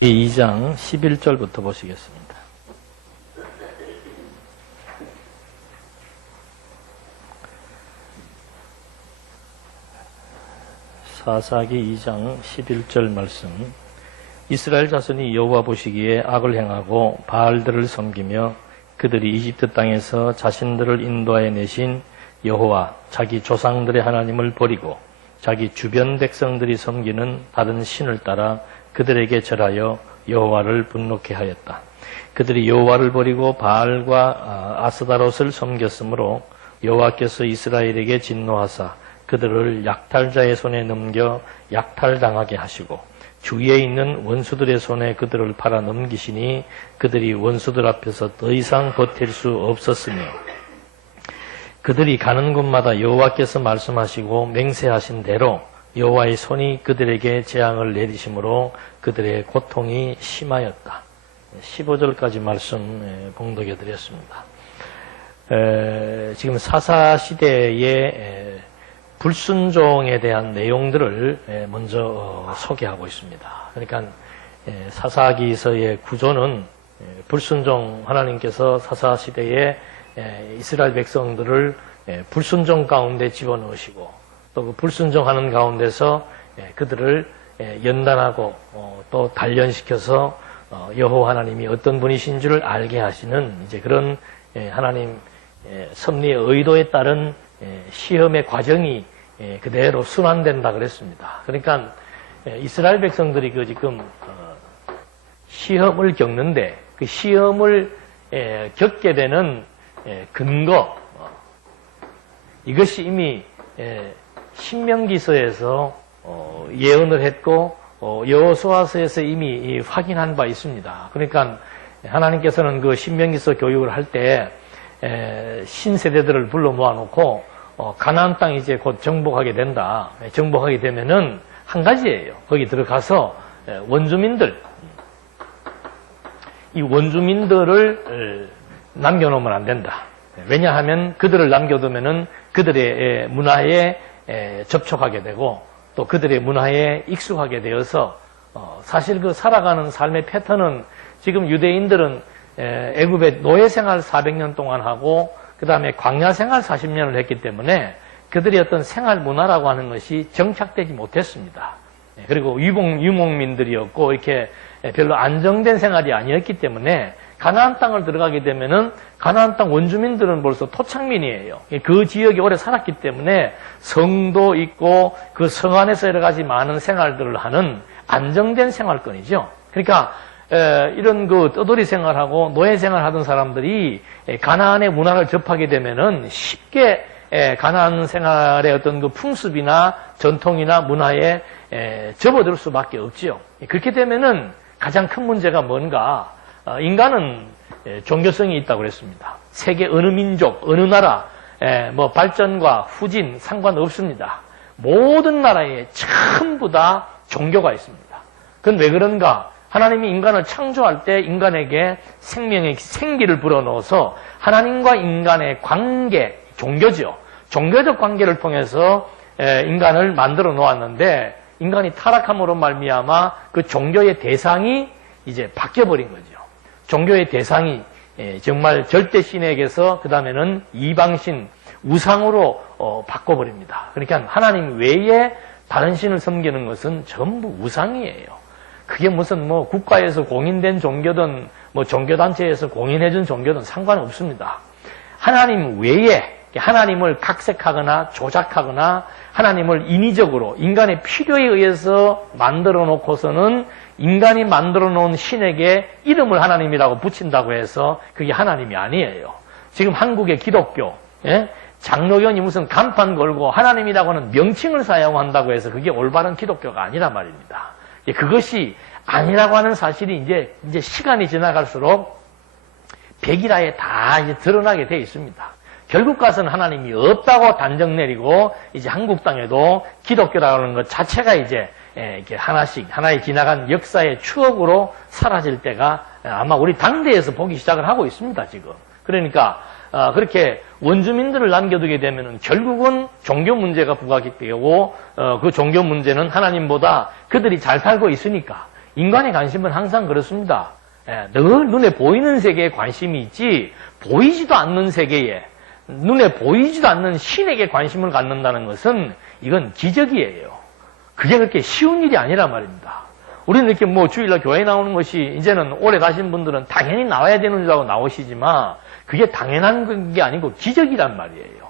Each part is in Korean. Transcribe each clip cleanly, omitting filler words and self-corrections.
2장 11절부터 보시겠습니다. 사사기 2장 11절 말씀. 이스라엘 자손이 여호와 보시기에 악을 행하고 바알들을 섬기며 그들이 이집트 땅에서 자신들을 인도하여 내신 여호와 자기 조상들의 하나님을 버리고 자기 주변 백성들이 섬기는 다른 신을 따라 그들에게 절하여 여호와를 분노케 하였다. 그들이 여호와를 버리고 바알과 아스다롯을 섬겼으므로 여호와께서 이스라엘에게 진노하사 그들을 약탈자의 손에 넘겨 약탈당하게 하시고 주위에 있는 원수들의 손에 그들을 팔아 넘기시니 그들이 원수들 앞에서 더 이상 버틸 수 없었으며 그들이 가는 곳마다 여호와께서 말씀하시고 맹세하신 대로 여호와의 손이 그들에게 재앙을 내리심으로 그들의 고통이 심하였다. 15절까지 말씀 봉독해 드렸습니다. 지금 사사시대의 불순종에 대한 내용들을 먼저 소개하고 있습니다. 그러니까 사사기서의 구조는 불순종, 하나님께서 사사시대에 이스라엘 백성들을 불순종 가운데 집어넣으시고 또 그 불순종하는 가운데서 그들을 연단하고 또 단련시켜서 여호와 하나님이 어떤 분이신 줄을 알게 하시는 이제 그런 하나님 섭리의 의도에 따른 시험의 과정이 그대로 순환된다 그랬습니다. 그러니까 이스라엘 백성들이 그 지금 시험을 겪는데 그 시험을 겪게 되는 근거, 이것이 이미 신명기서에서 예언을 했고 여호수아서에서 이미 확인한 바 있습니다. 그러니까 하나님께서는 그 신명기서 교육을 할 때 신세대들을 불러 모아놓고 가나안 땅 이제 곧 정복하게 된다. 정복하게 되면은 한 가지예요. 거기 들어가서 원주민들, 이 원주민들을 남겨놓으면 안 된다. 왜냐하면 그들을 남겨두면은 그들의 문화에 접촉하게 되고 또 그들의 문화에 익숙하게 되어서 사실 그 살아가는 삶의 패턴은 지금 유대인들은 애굽의 노예 생활 400년 동안 하고 그 다음에 광야 생활 40년을 했기 때문에 그들의 어떤 생활 문화라고 하는 것이 정착되지 못했습니다. 그리고 유목민들이었고 이렇게 별로 안정된 생활이 아니었기 때문에 가나안 땅을 들어가게 되면은 가나안 땅 원주민들은 벌써 토착민이에요. 그 지역에 오래 살았기 때문에 성도 있고 그 성 안에서 여러 가지 많은 생활들을 하는 안정된 생활권이죠. 그러니까 이런 그 떠돌이 생활하고 노예 생활하던 사람들이 가나안의 문화를 접하게 되면은 쉽게 가나안 생활의 어떤 그 풍습이나 전통이나 문화에 접어들 수밖에 없지요. 그렇게 되면은 가장 큰 문제가 뭔가? 인간은 종교성이 있다고 그랬습니다. 세계 어느 민족, 어느 나라, 뭐 발전과 후진 상관없습니다. 모든 나라에 전부 다 종교가 있습니다. 그건 왜 그런가? 하나님이 인간을 창조할 때 인간에게 생명의 생기를 불어넣어서 하나님과 인간의 관계, 종교죠. 종교적 관계를 통해서 인간을 만들어 놓았는데 인간이 타락함으로 말미암아 그 종교의 대상이 이제 바뀌어버린 거죠. 종교의 대상이 정말 절대신에게서 그 다음에는 이방신, 우상으로 바꿔버립니다. 그러니까 하나님 외에 다른 신을 섬기는 것은 전부 우상이에요. 그게 무슨 뭐 국가에서 공인된 종교든 뭐 종교단체에서 공인해준 종교든 상관없습니다. 하나님 외에 하나님을 각색하거나 조작하거나 하나님을 인위적으로 인간의 필요에 의해서 만들어 놓고서는 인간이 만들어 놓은 신에게 이름을 하나님이라고 붙인다고 해서 그게 하나님이 아니에요. 지금 한국의 기독교, 장로교니 무슨 간판 걸고 하나님이라고 하는 명칭을 사용한다고 해서 그게 올바른 기독교가 아니란 말입니다. 그것이 아니라고 하는 사실이 이제 시간이 지나갈수록 백일화에 다 이제 드러나게 돼 있습니다. 결국 가서는 하나님이 없다고 단정 내리고 이제 한국 땅에도 기독교라는 것 자체가 이제 이렇게 하나의 지나간 역사의 추억으로 사라질 때가 아마 우리 당대에서 보기 시작을 하고 있습니다, 지금. 그러니까, 그렇게 원주민들을 남겨두게 되면은 결국은 종교 문제가 부각되고, 그 종교 문제는 하나님보다 그들이 잘 살고 있으니까 인간의 관심은 항상 그렇습니다. 늘 눈에 보이는 세계에 관심이 있지 보이지도 않는 세계에 눈에 보이지도 않는 신에게 관심을 갖는다는 것은 이건 기적이에요. 그게 그렇게 쉬운 일이 아니란 말입니다. 우리는 이렇게 뭐 주일날 교회에 나오는 것이 이제는 오래 가신 분들은 당연히 나와야 되는 줄 알고 나오시지만 그게 당연한 게 아니고 기적이란 말이에요.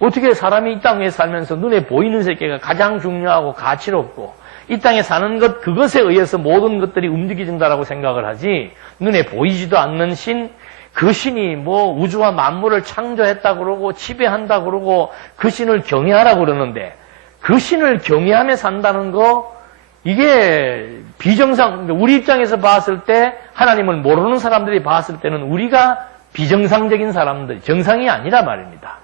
어떻게 사람이 이 땅에 살면서 눈에 보이는 세계가 가장 중요하고 가치롭고 이 땅에 사는 것 그것에 의해서 모든 것들이 움직여진다라고 생각을 하지 눈에 보이지도 않는 신, 그 신이 뭐 우주와 만물을 창조했다 그러고 지배한다 그러고 그 신을 경외하라고 그러는데 그 신을 경외하며 산다는 거 이게 비정상, 우리 입장에서 봤을 때 하나님을 모르는 사람들이 봤을 때는 우리가 비정상적인 사람들, 정상이 아니라 말입니다.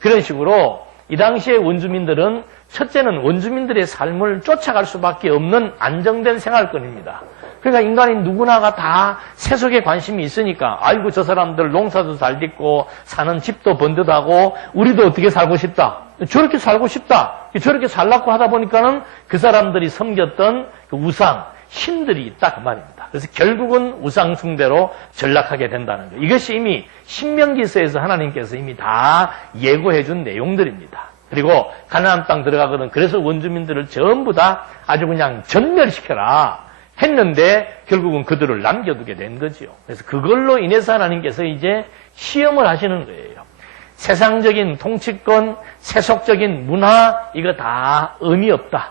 그런 식으로 이 당시의 원주민들은 첫째는 원주민들의 삶을 쫓아갈 수밖에 없는 안정된 생활권입니다. 그러니까 인간이 누구나가 다 세속에 관심이 있으니까 아이고 저 사람들 농사도 잘 짓고 사는 집도 번듯하고 우리도 어떻게 살고 싶다. 저렇게 살고 싶다. 저렇게 살라고 하다 보니까는 그 사람들이 섬겼던 그 우상, 신들이 있다 그 말입니다. 그래서 결국은 우상 숭배로 전락하게 된다는 거. 이것이 이미 신명기서에서 하나님께서 이미 다 예고해 준 내용들입니다. 그리고 가나안 땅 들어가거든 그래서 원주민들을 전부 다 아주 그냥 전멸시켜라 했는데 결국은 그들을 남겨두게 된 거지요. 그래서 그걸로 인해서 하나님께서 이제 시험을 하시는 거예요. 세상적인 통치권, 세속적인 문화 이거 다 의미 없다.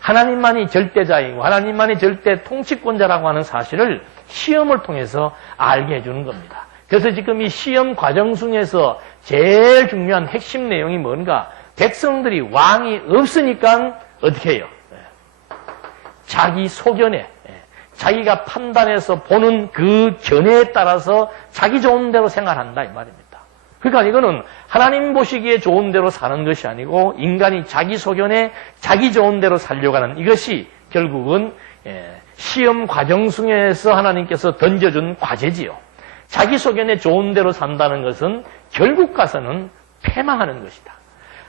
하나님만이 절대자이고 하나님만이 절대 통치권자라고 하는 사실을 시험을 통해서 알게 해주는 겁니다. 그래서 지금 이 시험 과정 중에서 제일 중요한 핵심 내용이 뭔가? 백성들이 왕이 없으니까 어떻게 해요? 자기 소견에, 자기가 판단해서 보는 그 견해에 따라서 자기 좋은 대로 생활한다 이 말입니다. 그러니까 이거는 하나님 보시기에 좋은 대로 사는 것이 아니고 인간이 자기 소견에 자기 좋은 대로 살려고 하는 이것이 결국은 시험 과정 중에서 하나님께서 던져준 과제지요. 자기 소견에 좋은 대로 산다는 것은 결국 가서는 패망하는 것이다.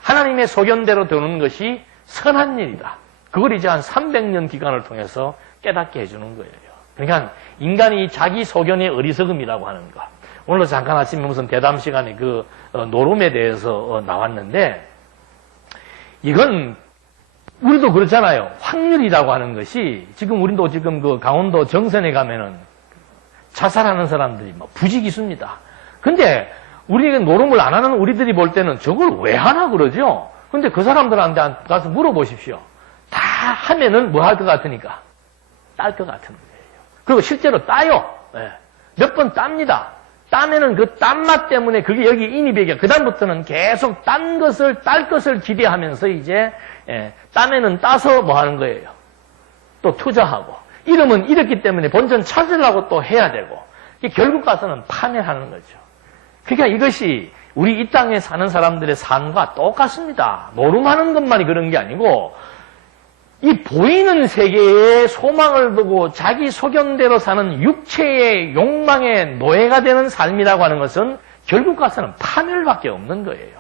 하나님의 소견대로 되는 것이 선한 일이다. 그걸 이제 한 300년 기간을 통해서 깨닫게 해주는 거예요. 그러니까 인간이 자기 소견의 어리석음이라고 하는 것. 오늘도 잠깐 아침에 무슨 대담 시간에 그 노름에 대해서 나왔는데 이건 우리도 그렇잖아요. 확률이라고 하는 것이 지금 우리도 지금 그 강원도 정선에 가면은 자살하는 사람들이 막 부지기수입니다. 근데 우리에게 노름을 안 하는 우리들이 볼 때는 저걸 왜 하나 그러죠? 근데 그 사람들한테 가서 물어보십시오. 다 하면은 뭐 할 것 같으니까? 딸 것 같은 거예요. 그리고 실제로 따요. 몇 번 땁니다. 따면은 그 딴맛 때문에 그게 여기 인이 배겨. 그다음부터는 계속 딴 것을, 딸 것을 기대하면서 이제, 따면은 따서 뭐 하는 거예요? 또 투자하고. 이름은 이렇기 때문에 본전 찾으려고 또 해야 되고. 결국 가서는 파멸하는 거죠. 그러니까 이것이 우리 이 땅에 사는 사람들의 삶과 똑같습니다. 노름하는 것만이 그런 게 아니고, 이 보이는 세계에 소망을 두고 자기 소견대로 사는 육체의 욕망의 노예가 되는 삶이라고 하는 것은 결국 가서는 파멸밖에 없는 거예요.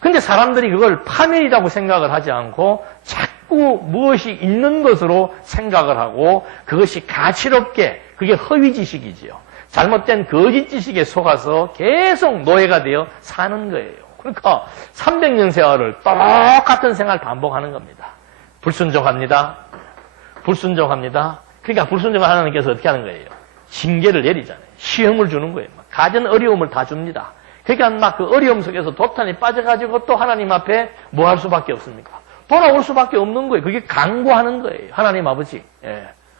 근데 사람들이 그걸 파멸이라고 생각을 하지 않고 자꾸 무엇이 있는 것으로 생각을 하고 그것이 가치롭게 그게 허위 지식이지요. 잘못된 거짓 지식에 속아서 계속 노예가 되어 사는 거예요. 그러니까 300년 세월을 똑같은 생활 반복하는 겁니다. 불순종합니다. 불순종합니다. 그러니까 불순종을 하나님께서 어떻게 하는 거예요? 징계를 내리잖아요. 시험을 주는 거예요. 가진 어려움을 다 줍니다. 그러니까 막 그 어려움 속에서 도탄이 빠져가지고 또 하나님 앞에 뭐 할 수밖에 없습니까? 돌아올 수밖에 없는 거예요. 그게 강구하는 거예요. 하나님 아버지.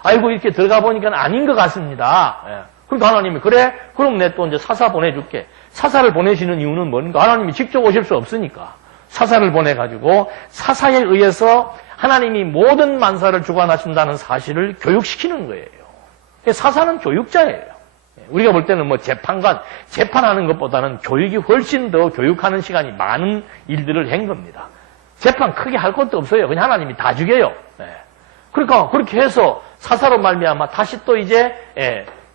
아이고 이렇게 들어가 보니까 아닌 것 같습니다. 그러니까 하나님이 그래? 그럼 내 또 이제 사사 보내줄게. 사사를 보내시는 이유는 뭔가? 하나님이 직접 오실 수 없으니까. 사사를 보내가지고 사사에 의해서 하나님이 모든 만사를 주관하신다는 사실을 교육시키는 거예요. 사사는 교육자예요. 우리가 볼 때는 뭐 재판관, 재판하는 것보다는 교육이 훨씬 더 교육하는 시간이 많은 일들을 한 겁니다. 재판 크게 할 것도 없어요. 그냥 하나님이 다 죽여요. 그러니까 그렇게 해서 사사로 말미암아 다시 또 이제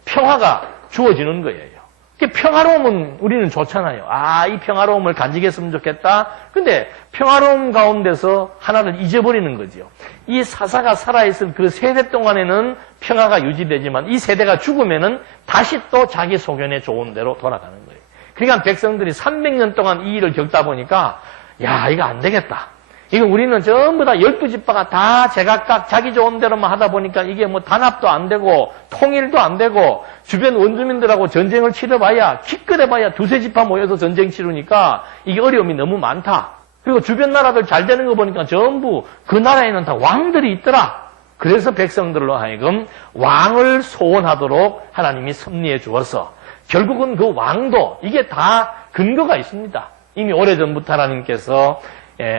평화가 주어지는 거예요. 평화로움은 우리는 좋잖아요. 아, 이 평화로움을 간직했으면 좋겠다. 근데 평화로움 가운데서 하나를 잊어버리는 거죠. 이 사사가 살아있을 그 세대 동안에는 평화가 유지되지만 이 세대가 죽으면은 다시 또 자기 소견에 좋은 대로 돌아가는 거예요. 그러니까 백성들이 300년 동안 이 일을 겪다 보니까 야, 이거 안 되겠다. 이거 우리는 전부 다 12지파가 다 제각각 자기 좋은 대로만 하다 보니까 이게 뭐 단합도 안 되고 통일도 안 되고 주변 원주민들하고 전쟁을 치러봐야 기껏해봐야 두세 지파 모여서 전쟁 치르니까 이게 어려움이 너무 많다. 그리고 주변 나라들 잘 되는 거 보니까 전부 그 나라에는 다 왕들이 있더라. 그래서 백성들로 하여금 왕을 소원하도록 하나님이 섭리해 주어서 결국은 그 왕도 이게 다 근거가 있습니다. 이미 오래전부터 하나님께서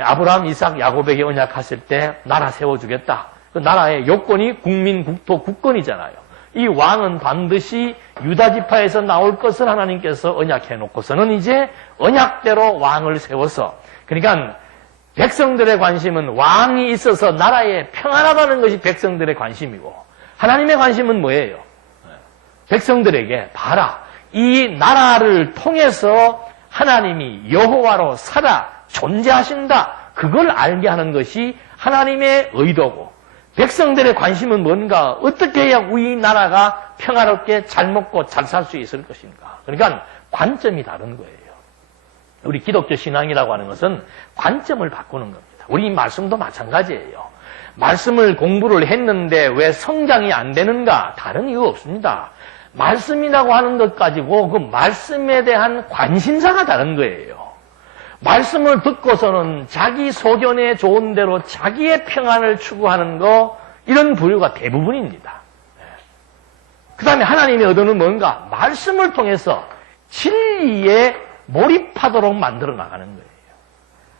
아브라함, 이삭, 야곱에게 언약하실 때 나라 세워주겠다. 그 나라의 요건이 국민, 국토, 국권이잖아요. 이 왕은 반드시 유다 지파에서 나올 것을 하나님께서 언약해 놓고서는 이제 언약대로 왕을 세워서 그러니까 백성들의 관심은 왕이 있어서 나라에 평안하다는 것이 백성들의 관심이고 하나님의 관심은 뭐예요? 백성들에게 봐라. 이 나라를 통해서 하나님이 여호와로 살아 존재하신다. 그걸 알게 하는 것이 하나님의 의도고 백성들의 관심은 뭔가 어떻게 해야 우리 나라가 평화롭게 잘 먹고 잘 살 수 있을 것인가. 그러니까 관점이 다른 거예요. 우리 기독교 신앙이라고 하는 것은 관점을 바꾸는 겁니다. 우리 말씀도 마찬가지예요. 말씀을 공부를 했는데 왜 성장이 안 되는가? 다른 이유 없습니다. 말씀이라고 하는 것 가지고 그 말씀에 대한 관심사가 다른 거예요. 말씀을 듣고서는 자기 소견에 좋은 대로 자기의 평안을 추구하는 거 이런 부류가 대부분입니다. 그 다음에 하나님의 의도는 뭔가? 말씀을 통해서 진리에 몰입하도록 만들어 나가는 거예요.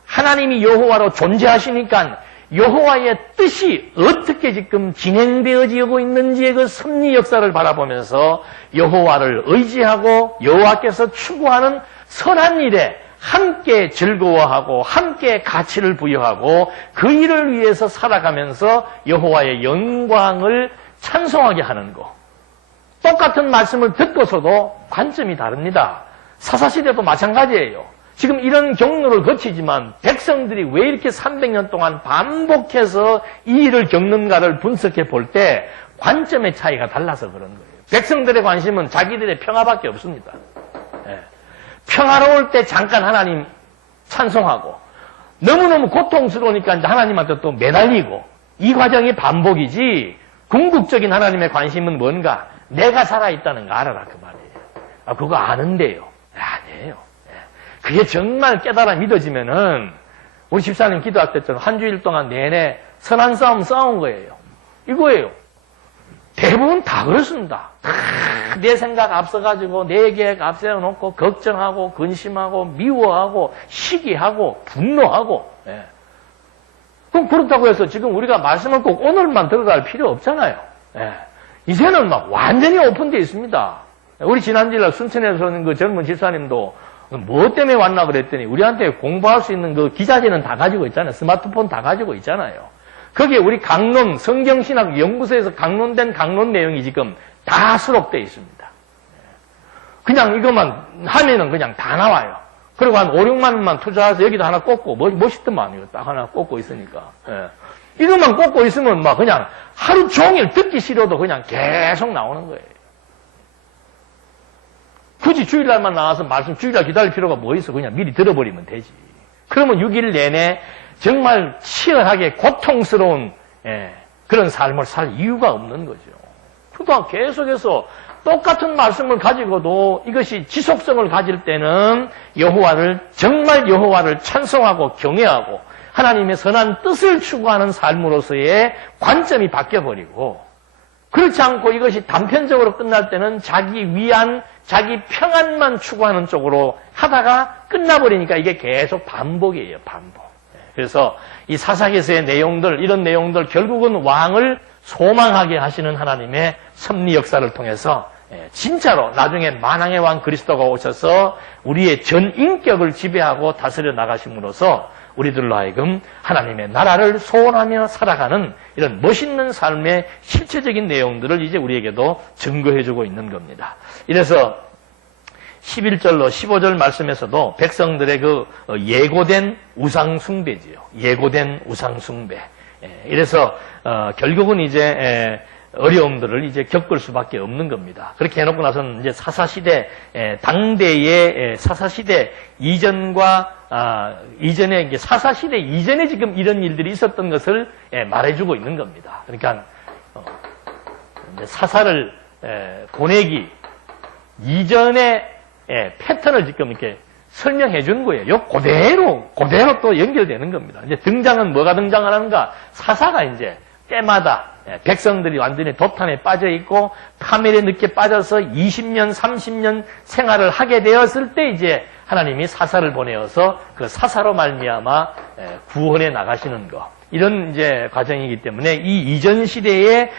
하나님이 여호와로 존재하시니까 여호와의 뜻이 어떻게 지금 진행되어지고 있는지의 그 섭리 역사를 바라보면서 여호와를 의지하고 여호와께서 추구하는 선한 일에 함께 즐거워하고 함께 가치를 부여하고 그 일을 위해서 살아가면서 여호와의 영광을 찬송하게 하는 것. 똑같은 말씀을 듣고서도 관점이 다릅니다. 사사시대도 마찬가지예요. 지금 이런 경로를 거치지만 백성들이 왜 이렇게 300년 동안 반복해서 이 일을 겪는가를 분석해 볼 때 관점의 차이가 달라서 그런 거예요. 백성들의 관심은 자기들의 평화밖에 없습니다. 평화로울 때 잠깐 하나님 찬송하고 너무너무 고통스러우니까 이제 하나님한테 또 매달리고 이 과정이 반복이지 궁극적인 하나님의 관심은 뭔가? 내가 살아있다는 거 알아라 그 말이에요. 아, 그거 아는데요. 아니에요. 그게 정말 깨달아 믿어지면은 우리 집사님 기도할 때처럼 한 주일 동안 내내 선한 싸움 싸운 거예요. 이거예요. 대부분 다 그렇습니다. 내 생각 앞서가지고 내 계획 앞세워놓고 걱정하고 근심하고 미워하고 시기하고 분노하고 그럼 그렇다고 해서 지금 우리가 말씀을 꼭 오늘만 들어갈 필요 없잖아요. 이제는 막 완전히 오픈되어 있습니다. 우리 지난주에 순천에서 오는 그 젊은 집사님도 뭐 때문에 왔나 그랬더니 우리한테 공부할 수 있는 그 기자재는 다 가지고 있잖아요. 스마트폰 다 가지고 있잖아요. 거기에 우리 강론, 성경신학 연구소에서 강론된 강론 내용이 지금 다 수록되어 있습니다. 그냥 이것만 하면은 그냥 다 나와요. 그리고 한 5, 6만 원만 투자해서 여기다 하나 꽂고, 멋있더만, 이거 딱 하나 꽂고 있으니까. 이것만 꽂고 있으면 막 그냥 하루 종일 듣기 싫어도 그냥 계속 나오는 거예요. 굳이 주일날만 나와서 말씀 주일날 기다릴 필요가 뭐 있어. 그냥 미리 들어버리면 되지. 그러면 6일 내내 정말 치열하게 고통스러운 그런 삶을 살 이유가 없는 거죠. 그러니까 계속해서 똑같은 말씀을 가지고도 이것이 지속성을 가질 때는 정말 여호와를 찬송하고 경외하고 하나님의 선한 뜻을 추구하는 삶으로서의 관점이 바뀌어버리고 그렇지 않고 이것이 단편적으로 끝날 때는 자기 위안, 자기 평안만 추구하는 쪽으로 하다가 끝나버리니까 이게 계속 반복이에요, 반복. 그래서 이 사사기서의 내용들, 이런 내용들 결국은 왕을 소망하게 하시는 하나님의 섭리 역사를 통해서 진짜로 나중에 만왕의 왕 그리스도가 오셔서 우리의 전 인격을 지배하고 다스려 나가심으로써 우리들로 하여금 하나님의 나라를 소원하며 살아가는 이런 멋있는 삶의 실체적인 내용들을 이제 우리에게도 증거해주고 있는 겁니다. 이래서 11절로 15절 말씀에서도 백성들의 그 예고된 우상 숭배지요. 예고된 우상 숭배. 이래서 결국은 이제 어려움들을 이제 겪을 수밖에 없는 겁니다. 그렇게 해놓고 나서는 이제 사사시대, 당대의 사사시대 이전과, 이전에, 이제 사사시대 이전에 지금 이런 일들이 있었던 것을 말해주고 있는 겁니다. 그러니까, 이제 사사를 보내기 이전의 패턴을 지금 이렇게 설명해 준 거예요. 요 그대로 또 연결되는 겁니다. 이제 등장은 뭐가 등장하는가? 사사가 이제 때마다 백성들이 완전히 도탄에 빠져 있고 파멸에 늦게 빠져서 20년, 30년 생활을 하게 되었을 때 이제 하나님이 사사를 보내어서 그 사사로 말미암아 구원해 나가시는 거. 이런 이제 과정이기 때문에 이 이전 시대의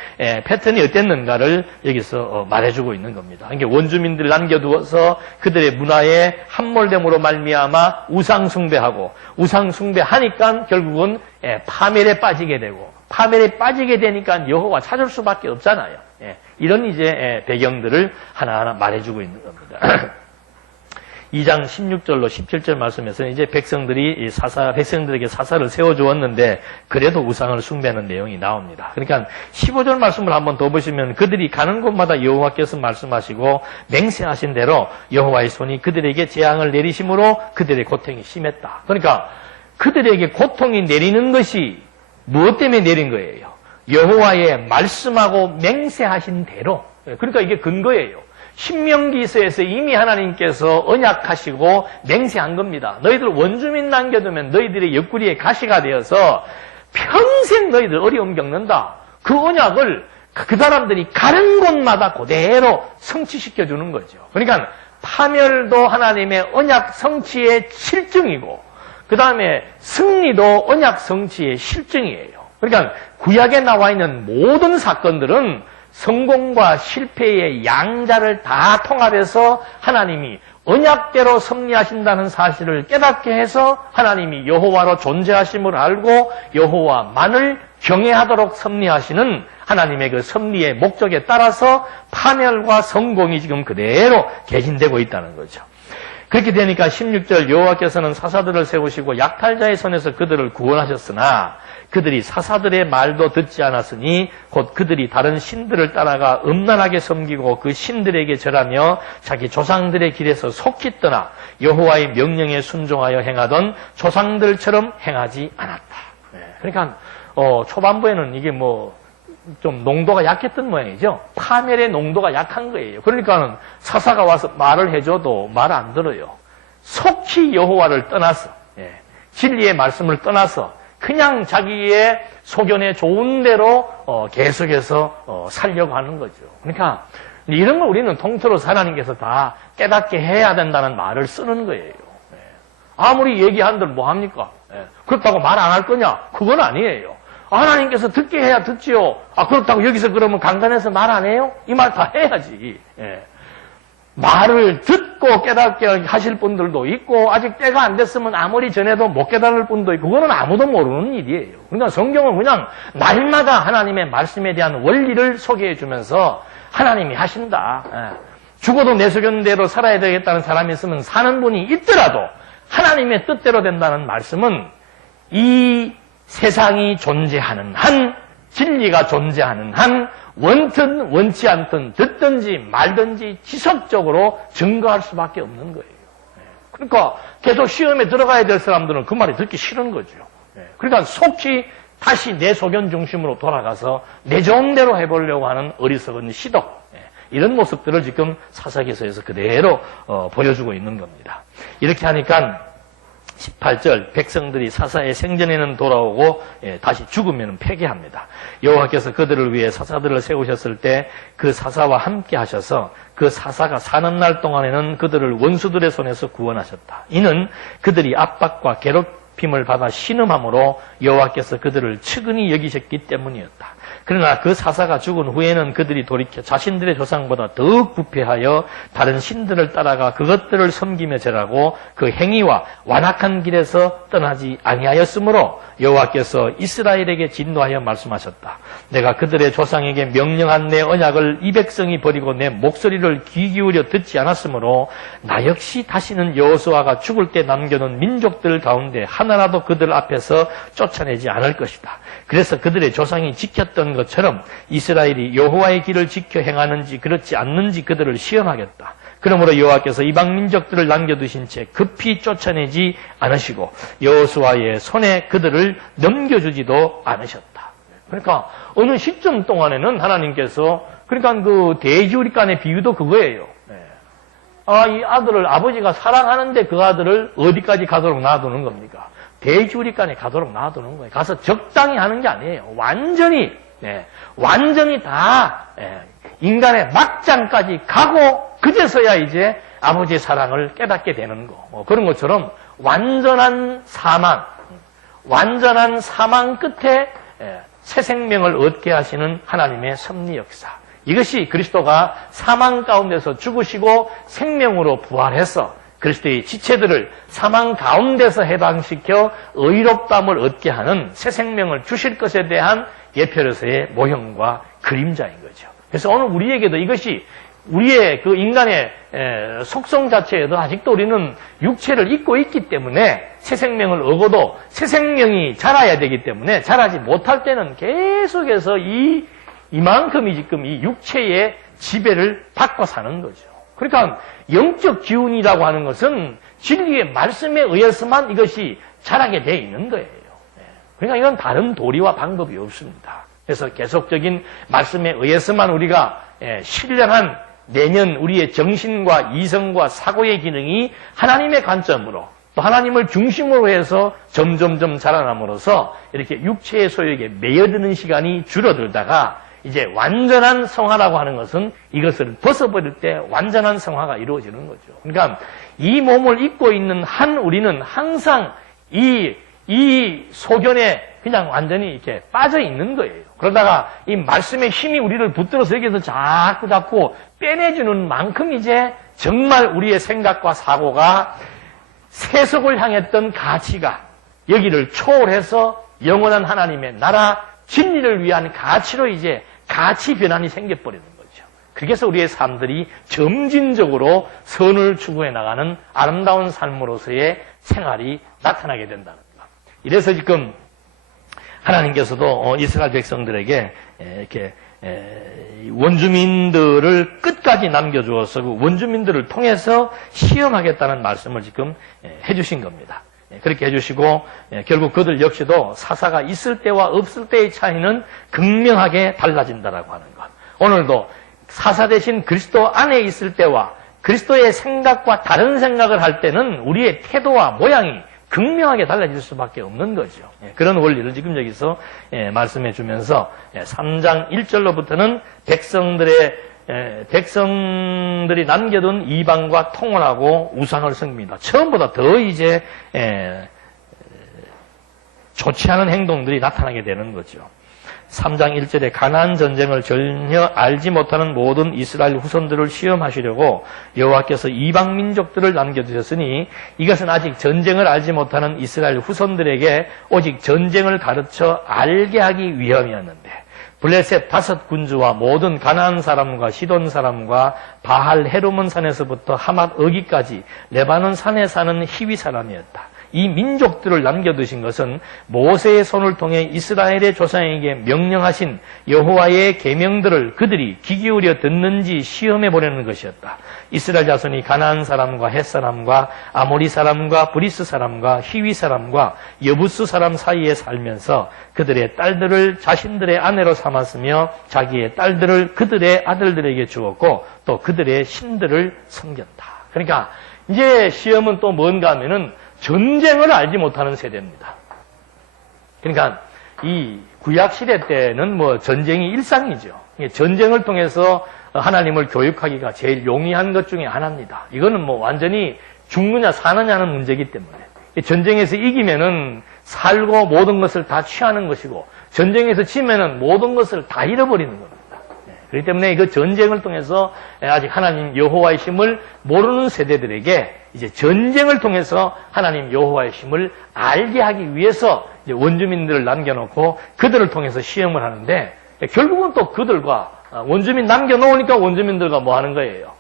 패턴이 어땠는가를 여기서 말해주고 있는 겁니다. 그러니까 원주민들을 남겨두어서 그들의 문화에 함몰됨으로 말미암아 우상 숭배하고 우상 숭배하니까 결국은 파멸에 빠지게 되고 파멸에 빠지게 되니까 여호와 찾을 수밖에 없잖아요. 이런 이제 배경들을 하나하나 말해주고 있는 겁니다. 2장 16절로 17절 말씀에서 이제 백성들에게 사사를 세워주었는데 그래도 우상을 숭배하는 내용이 나옵니다. 그러니까 15절 말씀을 한번 더 보시면 그들이 가는 곳마다 여호와께서 말씀하시고 맹세하신 대로 여호와의 손이 그들에게 재앙을 내리심으로 그들의 고통이 심했다. 그러니까 그들에게 고통이 내리는 것이 무엇 때문에 내린 거예요? 여호와의 말씀하고 맹세하신 대로. 그러니까 이게 근거예요. 신명기서에서 이미 하나님께서 언약하시고 맹세한 겁니다. 너희들 원주민 남겨두면 너희들의 옆구리에 가시가 되어서 평생 너희들 어려움 겪는다. 그 언약을 그 사람들이 가는 곳마다 그대로 성취시켜 주는 거죠. 그러니까 파멸도 하나님의 언약 성취의 실증이고 그 다음에 승리도 언약 성취의 실증이에요. 그러니까 구약에 나와 있는 모든 사건들은 성공과 실패의 양자를 다 통합해서 하나님이 언약대로 섭리하신다는 사실을 깨닫게 해서 하나님이 여호와로 존재하심을 알고 여호와만을 경외하도록 섭리하시는 하나님의 그 섭리의 목적에 따라서 파멸과 성공이 지금 그대로 개진되고 있다는 거죠. 그렇게 되니까 16절 여호와께서는 사사들을 세우시고 약탈자의 손에서 그들을 구원하셨으나 그들이 사사들의 말도 듣지 않았으니 곧 그들이 다른 신들을 따라가 음란하게 섬기고 그 신들에게 절하며 자기 조상들의 길에서 속히 떠나 여호와의 명령에 순종하여 행하던 조상들처럼 행하지 않았다. 그러니까 초반부에는 이게 좀 농도가 약했던 모양이죠. 파멸의 농도가 약한 거예요. 그러니까는 사사가 와서 말을 해줘도 말 안 들어요. 속히 여호와를 떠나서 진리의 말씀을 떠나서 그냥 자기의 소견에 좋은 대로 계속해서 살려고 하는 거죠. 그러니까 이런 걸 우리는 통틀어서 하나님께서 다 깨닫게 해야 된다는 말을 쓰는 거예요. 아무리 얘기한들 뭐합니까? 그렇다고 말 안 할 거냐? 그건 아니에요. 하나님께서 듣게 해야 듣지요. 그렇다고 여기서 그러면 강단에서 말 안 해요? 이 말 다 해야지. 말을 듣고 깨닫게 하실 분들도 있고 아직 때가 안 됐으면 아무리 전해도 못 깨달을 분도 있고 그거는 아무도 모르는 일이에요. 그러니까 성경은 그냥 날마다 하나님의 말씀에 대한 원리를 소개해 주면서 하나님이 하신다. 죽어도 내 소견대로 살아야 되겠다는 사람이 있으면 사는 분이 있더라도 하나님의 뜻대로 된다는 말씀은 이 세상이 존재하는 한, 진리가 존재하는 한, 원든 원치 않든 듣든지 말든지 지속적으로 증거할 수밖에 없는 거예요. 그러니까 계속 시험에 들어가야 될 사람들은 그 말이 듣기 싫은 거죠. 그러니까 속히 다시 내 소견 중심으로 돌아가서 내 좋은 대로 해보려고 하는 어리석은 시도, 이런 모습들을 지금 사사기서에서 그대로 보여주고 있는 겁니다. 이렇게 하니까 18절 백성들이 사사의 생전에는 돌아오고 다시 죽으면 폐기합니다. 여호와께서 그들을 위해 사사들을 세우셨을 때 그 사사와 함께 하셔서 그 사사가 사는 날 동안에는 그들을 원수들의 손에서 구원하셨다. 이는 그들이 압박과 괴롭힘을 받아 신음함으로 여호와께서 그들을 측은히 여기셨기 때문이었다. 그러나 그 사사가 죽은 후에는 그들이 돌이켜 자신들의 조상보다 더욱 부패하여 다른 신들을 따라가 그것들을 섬기며 절하고 그 행위와 완악한 길에서 떠나지 아니하였으므로 여호와께서 이스라엘에게 진노하여 말씀하셨다. 내가 그들의 조상에게 명령한 내 언약을 이 백성이 버리고 내 목소리를 귀 기울여 듣지 않았으므로 나 역시 다시는 여호수아가 죽을 때 남겨놓은 민족들 가운데 하나라도 그들 앞에서 쫓아내지 않을 것이다. 그래서 그들의 조상이 지켰던 것처럼 이스라엘이 여호와의 길을 지켜 행하는지 그렇지 않는지 그들을 시험하겠다. 그러므로 여호와께서 이방 민족들을 남겨두신 채 급히 쫓아내지 않으시고 여호수아의 손에 그들을 넘겨주지도 않으셨다. 그러니까 어느 시점 동안에는 하나님께서 그러니까 그 돼지우리간의 비유도 그거예요. 이 아들을 아버지가 사랑하는데 그 아들을 어디까지 가도록 놔두는 겁니까? 돼지우리간에 가도록 놔두는 거예요. 가서 적당히 하는 게 아니에요. 완전히 다 인간의 막장까지 가고 그제서야 이제 아버지의 사랑을 깨닫게 되는 거. 그런 것처럼 완전한 사망 끝에 새 생명을 얻게 하시는 하나님의 섭리 역사. 이것이 그리스도가 사망 가운데서 죽으시고 생명으로 부활해서 그리스도의 지체들을 사망 가운데서 해방시켜 의롭다함을 얻게 하는 새 생명을 주실 것에 대한 예표로서의 모형과 그림자인 거죠. 그래서 오늘 우리에게도 이것이 우리의 그 인간의 속성 자체에도 아직도 우리는 육체를 입고 있기 때문에 새 생명을 얻어도 새 생명이 자라야 되기 때문에 자라지 못할 때는 계속해서 이만큼이 지금 이 육체의 지배를 받고 사는 거죠. 그러니까 영적 기운이라고 하는 것은 진리의 말씀에 의해서만 이것이 자라게 돼 있는 거예요. 그러니까 이건 다른 도리와 방법이 없습니다. 그래서 계속적인 말씀에 의해서만 우리가 신령한 내면 우리의 정신과 이성과 사고의 기능이 하나님의 관점으로 또 하나님을 중심으로 해서 점점점 자라남으로써 이렇게 육체의 소욕에 매여드는 시간이 줄어들다가 이제 완전한 성화라고 하는 것은 이것을 벗어버릴 때 완전한 성화가 이루어지는 거죠. 그러니까 이 몸을 입고 있는 한 우리는 항상 이 소견에 그냥 완전히 이렇게 빠져 있는 거예요. 그러다가 이 말씀의 힘이 우리를 붙들어서 여기서 자꾸 빼내주는 만큼 이제 정말 우리의 생각과 사고가 세속을 향했던 가치가 여기를 초월해서 영원한 하나님의 나라 진리를 위한 가치로 이제 가치 변환이 생겨버리는 거죠. 그래서 우리의 삶들이 점진적으로 선을 추구해 나가는 아름다운 삶으로서의 생활이 나타나게 된다는 것. 이래서 지금 하나님께서도 이스라엘 백성들에게 이렇게 원주민들을 끝까지 남겨주어서 그 원주민들을 통해서 시험하겠다는 말씀을 지금 해주신 겁니다. 그렇게 해주시고 결국 그들 역시도 사사가 있을 때와 없을 때의 차이는 극명하게 달라진다라고 하는 것. 오늘도 사사 대신 그리스도 안에 있을 때와 그리스도의 생각과 다른 생각을 할 때는 우리의 태도와 모양이 극명하게 달라질 수밖에 없는 거죠. 그런 원리를 지금 여기서 말씀해 주면서 3장 1절로부터는 백성들이 남겨둔 이방과 통혼하고 우상을 섬깁니다. 처음보다 더 이제 좋지 않은 행동들이 나타나게 되는 거죠. 3장 1절에 가나안 전쟁을 전혀 알지 못하는 모든 이스라엘 후손들을 시험하시려고 여호와께서 이방 민족들을 남겨두셨으니 이것은 아직 전쟁을 알지 못하는 이스라엘 후손들에게 오직 전쟁을 가르쳐 알게 하기 위함이었는데 블레셋 5군주와 모든 가나안 사람과 시돈 사람과 바할 헤르몬 산에서부터 하맛 어기까지 레바논 산에 사는 히위 사람이었다. 이 민족들을 남겨두신 것은 모세의 손을 통해 이스라엘의 조상에게 명령하신 여호와의 계명들을 그들이 귀 기울여 듣는지 시험해 보려는 것이었다. 이스라엘 자손이 가나안 사람과 헷 사람과 아모리 사람과 브리스 사람과 히위 사람과 여부스 사람 사이에 살면서 그들의 딸들을 자신들의 아내로 삼았으며 자기의 딸들을 그들의 아들들에게 주었고 또 그들의 신들을 섬겼다. 그러니까 이제 시험은 또 뭔가 하면은 전쟁을 알지 못하는 세대입니다. 그러니까 이 구약시대 때는 뭐 전쟁이 일상이죠. 전쟁을 통해서 하나님을 교육하기가 제일 용이한 것 중에 하나입니다. 이거는 뭐 완전히 죽느냐 사느냐는 문제이기 때문에. 전쟁에서 이기면은 살고 모든 것을 다 취하는 것이고, 전쟁에서 지면은 모든 것을 다 잃어버리는 겁니다. 그렇기 때문에 그 전쟁을 통해서 아직 하나님 여호와의 힘을 모르는 세대들에게 이제 전쟁을 통해서 하나님 여호와의 힘을 알게 하기 위해서 이제 원주민들을 남겨놓고 그들을 통해서 시험을 하는데, 결국은 또 그들과 원주민 남겨놓으니까 원주민들과 뭐 하는 거예요?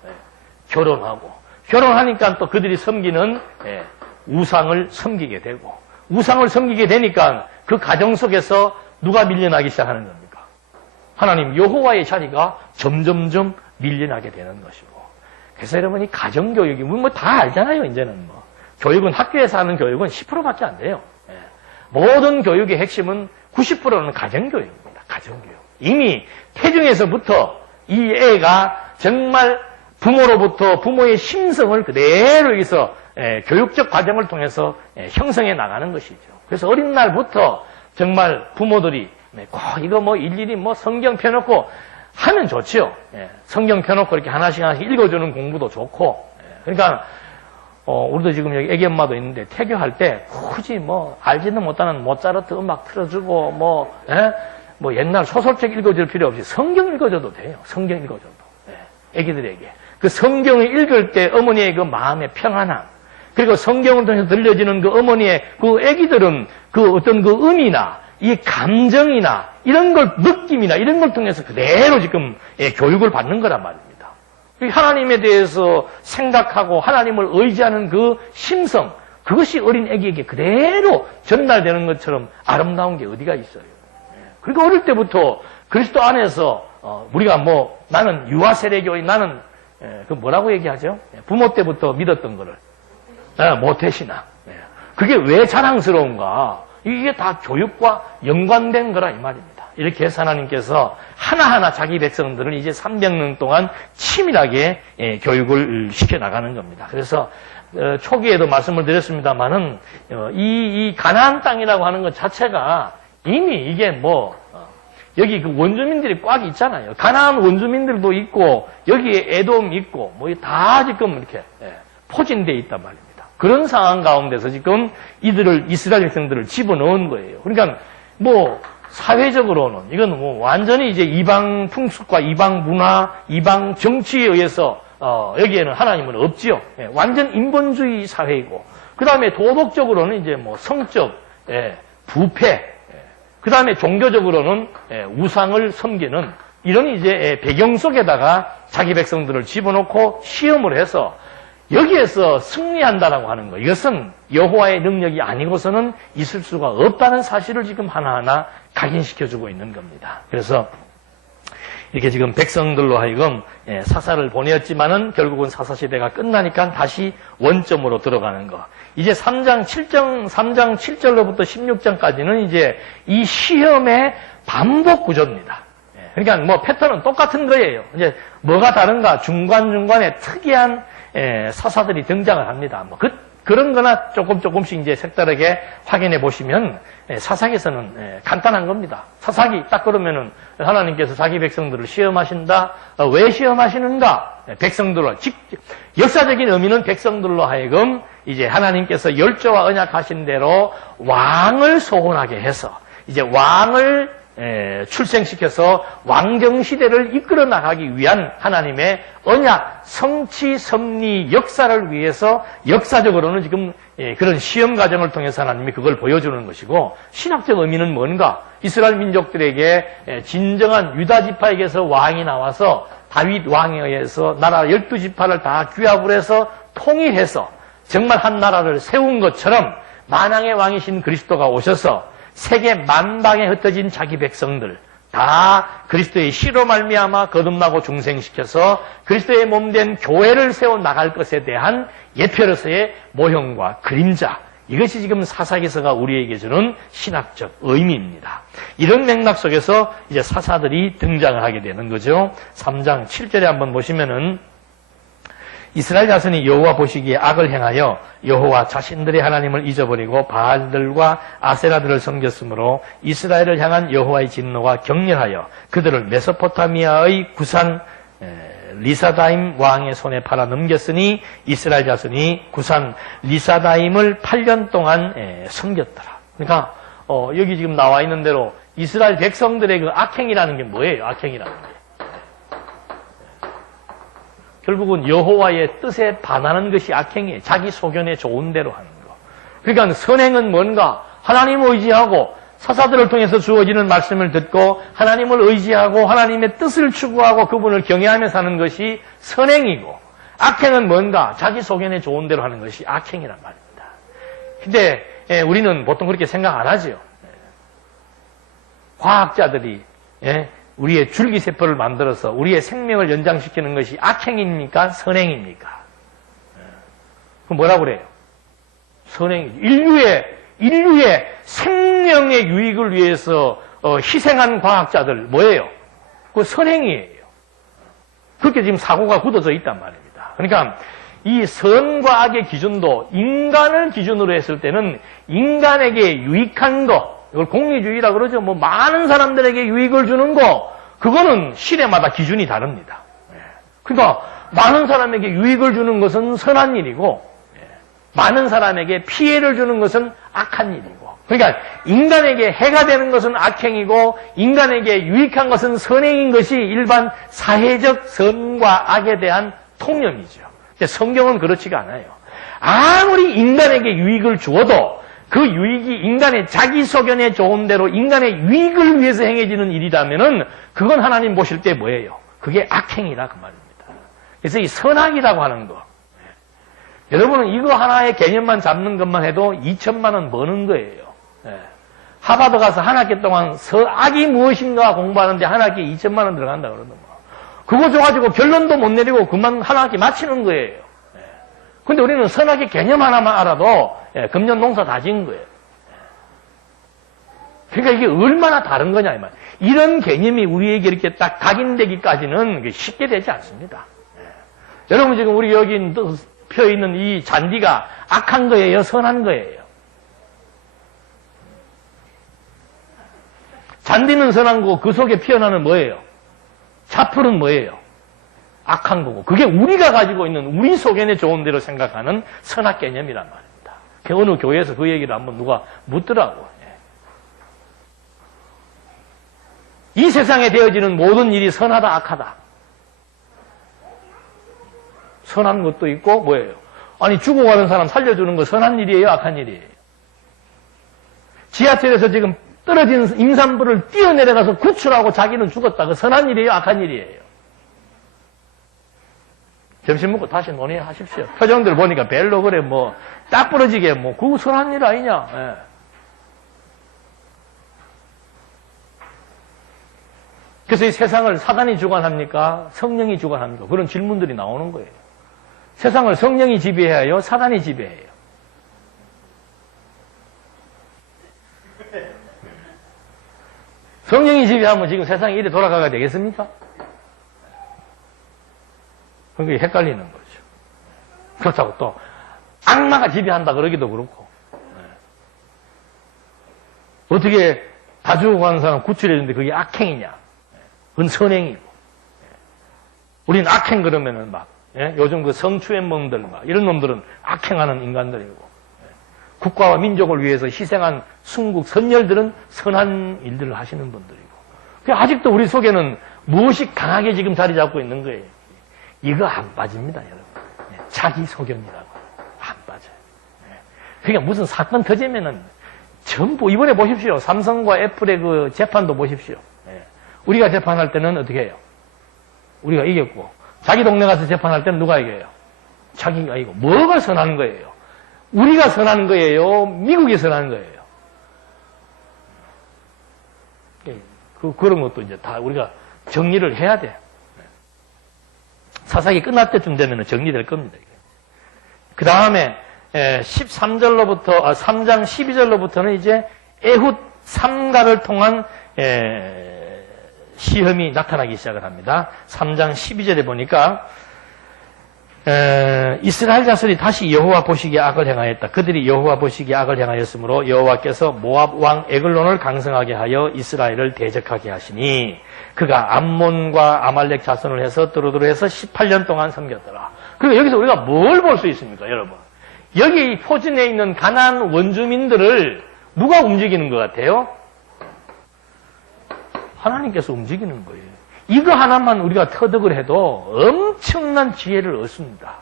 결혼하고, 결혼하니까 또 그들이 섬기는 우상을 섬기게 되고, 우상을 섬기게 되니까 그 가정 속에서 누가 밀려나기 시작하는 겁니까? 하나님 여호와의 자리가 점점점 밀려나게 되는 것이고. 그래서 여러분이 가정교육이 뭐 다 알잖아요. 이제는 뭐 교육은, 학교에서 하는 교육은 10%밖에 안 돼요. 모든 교육의 핵심은 90%는 가정교육입니다. 가정교육. 이미 태중에서부터 이 애가 정말 부모로부터 부모의 심성을 그대로 여기서 교육적 과정을 통해서 형성해 나가는 것이죠. 그래서 어린 날부터 정말 부모들이 꼭 이거 뭐 일일이 뭐 성경 펴놓고 하면 좋지요. 성경 펴놓고 이렇게 하나씩 읽어주는 공부도 좋고. 그러니까 우리도 지금 여기 애기 엄마도 있는데 태교할 때 굳이 뭐 알지도 못하는 모차르트 음악 틀어주고 뭐 옛날 소설책 읽어줄 필요 없이 성경 읽어줘도 돼요. 성경 읽어줘도. 애기들에게. 그 성경을 읽을 때 어머니의 그 마음의 평안함, 그리고 성경을 통해서 들려지는 그 어머니의 그 애기들은 그 어떤 그 음이나 이 감정이나 이런 걸, 느낌이나 이런 걸 통해서 그대로 지금 교육을 받는 거란 말입니다. 하나님에 대해서 생각하고 하나님을 의지하는 그 심성, 그것이 어린 애기에게 그대로 전달되는 것처럼 아름다운 게 어디가 있어요. 그리고 어릴 때부터 그리스도 안에서 우리가 뭐 나는 유아세례교인, 나는 그 뭐라고 얘기하죠? 부모 때부터 믿었던 거를 모태신앙. 그게 왜 자랑스러운가? 이게 다 교육과 연관된 거라 이 말입니다. 이렇게 해서 하나님께서 하나하나 자기 백성들을 이제 300년 동안 치밀하게 교육을 시켜나가는 겁니다. 그래서 초기에도 말씀을 드렸습니다만은 이 가나안 땅이라고 하는 것 자체가 이미 이게 뭐 여기 그 원주민들이 꽉 있잖아요. 가나안 원주민들도 있고 여기에 에돔 있고 뭐 다 지금 이렇게 포진되어 있단 말입니다. 그런 상황 가운데서 지금 이스라엘 백성들을 집어넣은 거예요. 그러니까 뭐 사회적으로는 이건 뭐 완전히 이제 이방 풍습과 이방 문화, 이방 정치에 의해서 여기에는 하나님은 없지요. 완전 인본주의 사회이고, 그 다음에 도덕적으로는 이제 뭐 성적 부패, 그 다음에 종교적으로는 우상을 섬기는 이런 이제 배경 속에다가 자기 백성들을 집어넣고 시험을 해서 여기에서 승리한다라고 하는 거, 이것은 여호와의 능력이 아니고서는 있을 수가 없다는 사실을 지금 하나하나 각인시켜주고 있는 겁니다. 그래서 이렇게 지금 백성들로 하여금 사사를 보내었지만은 결국은 사사시대가 끝나니까 다시 원점으로 들어가는 거. 이제 3장 7절로부터 16장까지는 이제 이 시험의 반복 구조입니다. 그러니까 뭐 패턴은 똑같은 거예요. 이제 뭐가 다른가? 중간중간에 특이한 사사들이 등장을 합니다. 뭐 그런 거나 조금씩 이제 색다르게 확인해 보시면 사사기에서는 간단한 겁니다. 사사기 딱 그러면은 하나님께서 자기 백성들을 시험하신다. 왜 시험하시는가? 백성들로 역사적인 의미는 백성들로 하여금 이제 하나님께서 열조와 언약하신 대로 왕을 소원하게 해서 이제 왕을 출생시켜서 왕정시대를 이끌어 나가기 위한 하나님의 언약, 성취, 섭리, 역사를 위해서 역사적으로는 지금 그런 시험 과정을 통해서 하나님이 그걸 보여주는 것이고, 신학적 의미는 뭔가? 이스라엘 민족들에게 진정한 유다 지파에게서 왕이 나와서 다윗 왕에 의해서 나라 12지파를 다 규합을 해서 통일해서 정말 한 나라를 세운 것처럼 만왕의 왕이신 그리스도가 오셔서 세계 만방에 흩어진 자기 백성들 다 그리스도의 씨로 말미암아 거듭나고 중생시켜서 그리스도의 몸된 교회를 세워 나갈 것에 대한 예표로서의 모형과 그림자, 이것이 지금 사사기서가 우리에게 주는 신학적 의미입니다. 이런 맥락 속에서 이제 사사들이 등장을 하게 되는 거죠. 3장 7절에 한번 보시면은 이스라엘 자손이 여호와 보시기에 악을 행하여 여호와 자신들의 하나님을 잊어버리고 바알들과 아세라들을 섬겼으므로 이스라엘을 향한 여호와의 진노가 격렬하여 그들을 메소포타미아의 구산 리사다임 왕의 손에 팔아 넘겼으니 이스라엘 자손이 구산 리사다임을 8년 동안 섬겼더라. 그러니까 여기 지금 나와 있는 대로 이스라엘 백성들의 그 악행이라는 게 뭐예요? 악행이라는 게. 결국은 여호와의 뜻에 반하는 것이 악행이에요. 자기 소견에 좋은 대로 하는 거. 그러니까 선행은 뭔가? 하나님을 의지하고 사사들을 통해서 주어지는 말씀을 듣고 하나님을 의지하고 하나님의 뜻을 추구하고 그분을 경외하며 사는 것이 선행이고, 악행은 뭔가? 자기 소견에 좋은 대로 하는 것이 악행이란 말입니다. 근데 우리는 보통 그렇게 생각 안 하죠. 과학자들이 우리의 줄기세포를 만들어서 우리의 생명을 연장시키는 것이 악행입니까? 선행입니까? 그럼 뭐라고 그래요? 선행. 인류의 생명의 유익을 위해서 희생한 과학자들 뭐예요? 그 선행이에요. 그렇게 지금 사고가 굳어져 있단 말입니다. 그러니까 이 선과 악의 기준도 인간을 기준으로 했을 때는 인간에게 유익한 거, 이걸 공리주의라 그러죠. 뭐 많은 사람들에게 유익을 주는 거, 그거는 시대마다 기준이 다릅니다. 그러니까 많은 사람에게 유익을 주는 것은 선한 일이고, 많은 사람에게 피해를 주는 것은 악한 일이고, 그러니까 인간에게 해가 되는 것은 악행이고 인간에게 유익한 것은 선행인 것이 일반 사회적 선과 악에 대한 통념이죠. 근데 성경은 그렇지가 않아요. 아무리 인간에게 유익을 주어도 그 유익이 인간의 자기 소견에 좋은 대로 인간의 유익을 위해서 행해지는 일이라면은 그건 하나님 보실 때 뭐예요? 그게 악행이라 그 말입니다. 그래서 이 선악이라고 하는 거, 여러분은 이거 하나의 개념만 잡는 것만 해도 2천만 원 버는 거예요. 하버드 가서 한 학기 동안 악이 무엇인가 공부하는데 한 학기에 2천만 원 들어간다 그러더만. 그거 줘가지고 결론도 못 내리고 그만 한 학기 마치는 거예요. 근데 우리는 선악의 개념 하나만 알아도 금년 농사 다 지은 거예요. 그러니까 이게 얼마나 다른 거냐 이 말. 이런 개념이 우리에게 이렇게 딱 각인되기까지는 쉽게 되지 않습니다. 여러분 지금 우리 여기 펴 있는 이 잔디가 악한 거예요, 선한 거예요? 잔디는 선한 거고 그 속에 피어나는 뭐예요? 차풀은 뭐예요? 악한 거고. 그게 우리가 가지고 있는 우리 소견에 좋은 대로 생각하는 선악 개념이란 말입니다. 어느 교회에서 그 얘기를 한번 누가 묻더라고. 이 세상에 되어지는 모든 일이 선하다, 악하다. 선한 것도 있고 뭐예요? 아니 죽어가는 사람 살려주는 거 선한 일이에요, 악한 일이에요? 지하철에서 지금 떨어진 임산부를 뛰어내려가서 구출하고 자기는 죽었다. 그 선한 일이에요, 악한 일이에요? 점심 먹고 다시 논의하십시오. 표정들 보니까 별로 그래 뭐 딱 부러지게 뭐 그거 선한 일 아니냐? 예. 그래서 이 세상을 사단이 주관합니까? 성령이 주관합니까? 그런 질문들이 나오는 거예요. 세상을 성령이 지배해요? 사단이 지배해요? 성령이 지배하면 지금 세상이 이래 돌아가야 되겠습니까? 그게 헷갈리는 거죠. 그렇다고 또 악마가 지배한다 그러기도 그렇고, 어떻게 다 죽어가는 사람 구출해주는데 그게 악행이냐? 그건 선행이고. 우리는 악행 그러면은 막 요즘 그 성추행범들 막 이런 놈들은 악행하는 인간들이고, 국가와 민족을 위해서 희생한 순국 선열들은 선한 일들을 하시는 분들이고. 아직도 우리 속에는 무엇이 강하게 지금 자리 잡고 있는 거예요. 이거 안 빠집니다, 여러분. 자기 소견이라고. 안 빠져요. 그러니까 무슨 사건 터지면은 전부, 이번에 보십시오. 삼성과 애플의 그 재판도 보십시오. 우리가 재판할 때는 어떻게 해요? 우리가 이겼고, 자기 동네 가서 재판할 때는 누가 이겨요? 자기가 이기고. 뭐가 선한 거예요? 우리가 선한 거예요? 미국이 선한 거예요? 그런 것도 이제 다 우리가 정리를 해야 돼. 사사기 끝날 때쯤 되면 정리될 겁니다. 그 다음에 13절로부터, 3장 12절로부터는 이제 에훗 삼가를 통한 시험이 나타나기 시작을 합니다. 3장 12절에 보니까 이스라엘 자손이 다시 여호와 보시기에 악을 행하였다. 그들이 여호와 보시기에 악을 행하였으므로 여호와께서 모압 왕 에글론을 강성하게 하여 이스라엘을 대적하게 하시니 그가 암몬과 아말렉 자손을 해서 두루두루해서 18년 동안 섬겼더라. 그러니까 여기서 우리가 뭘 볼 수 있습니까, 여러분? 여기 이 포진에 있는 가나안 원주민들을 누가 움직이는 것 같아요? 하나님께서 움직이는 거예요. 이거 하나만 우리가 터득을 해도 엄청난 지혜를 얻습니다.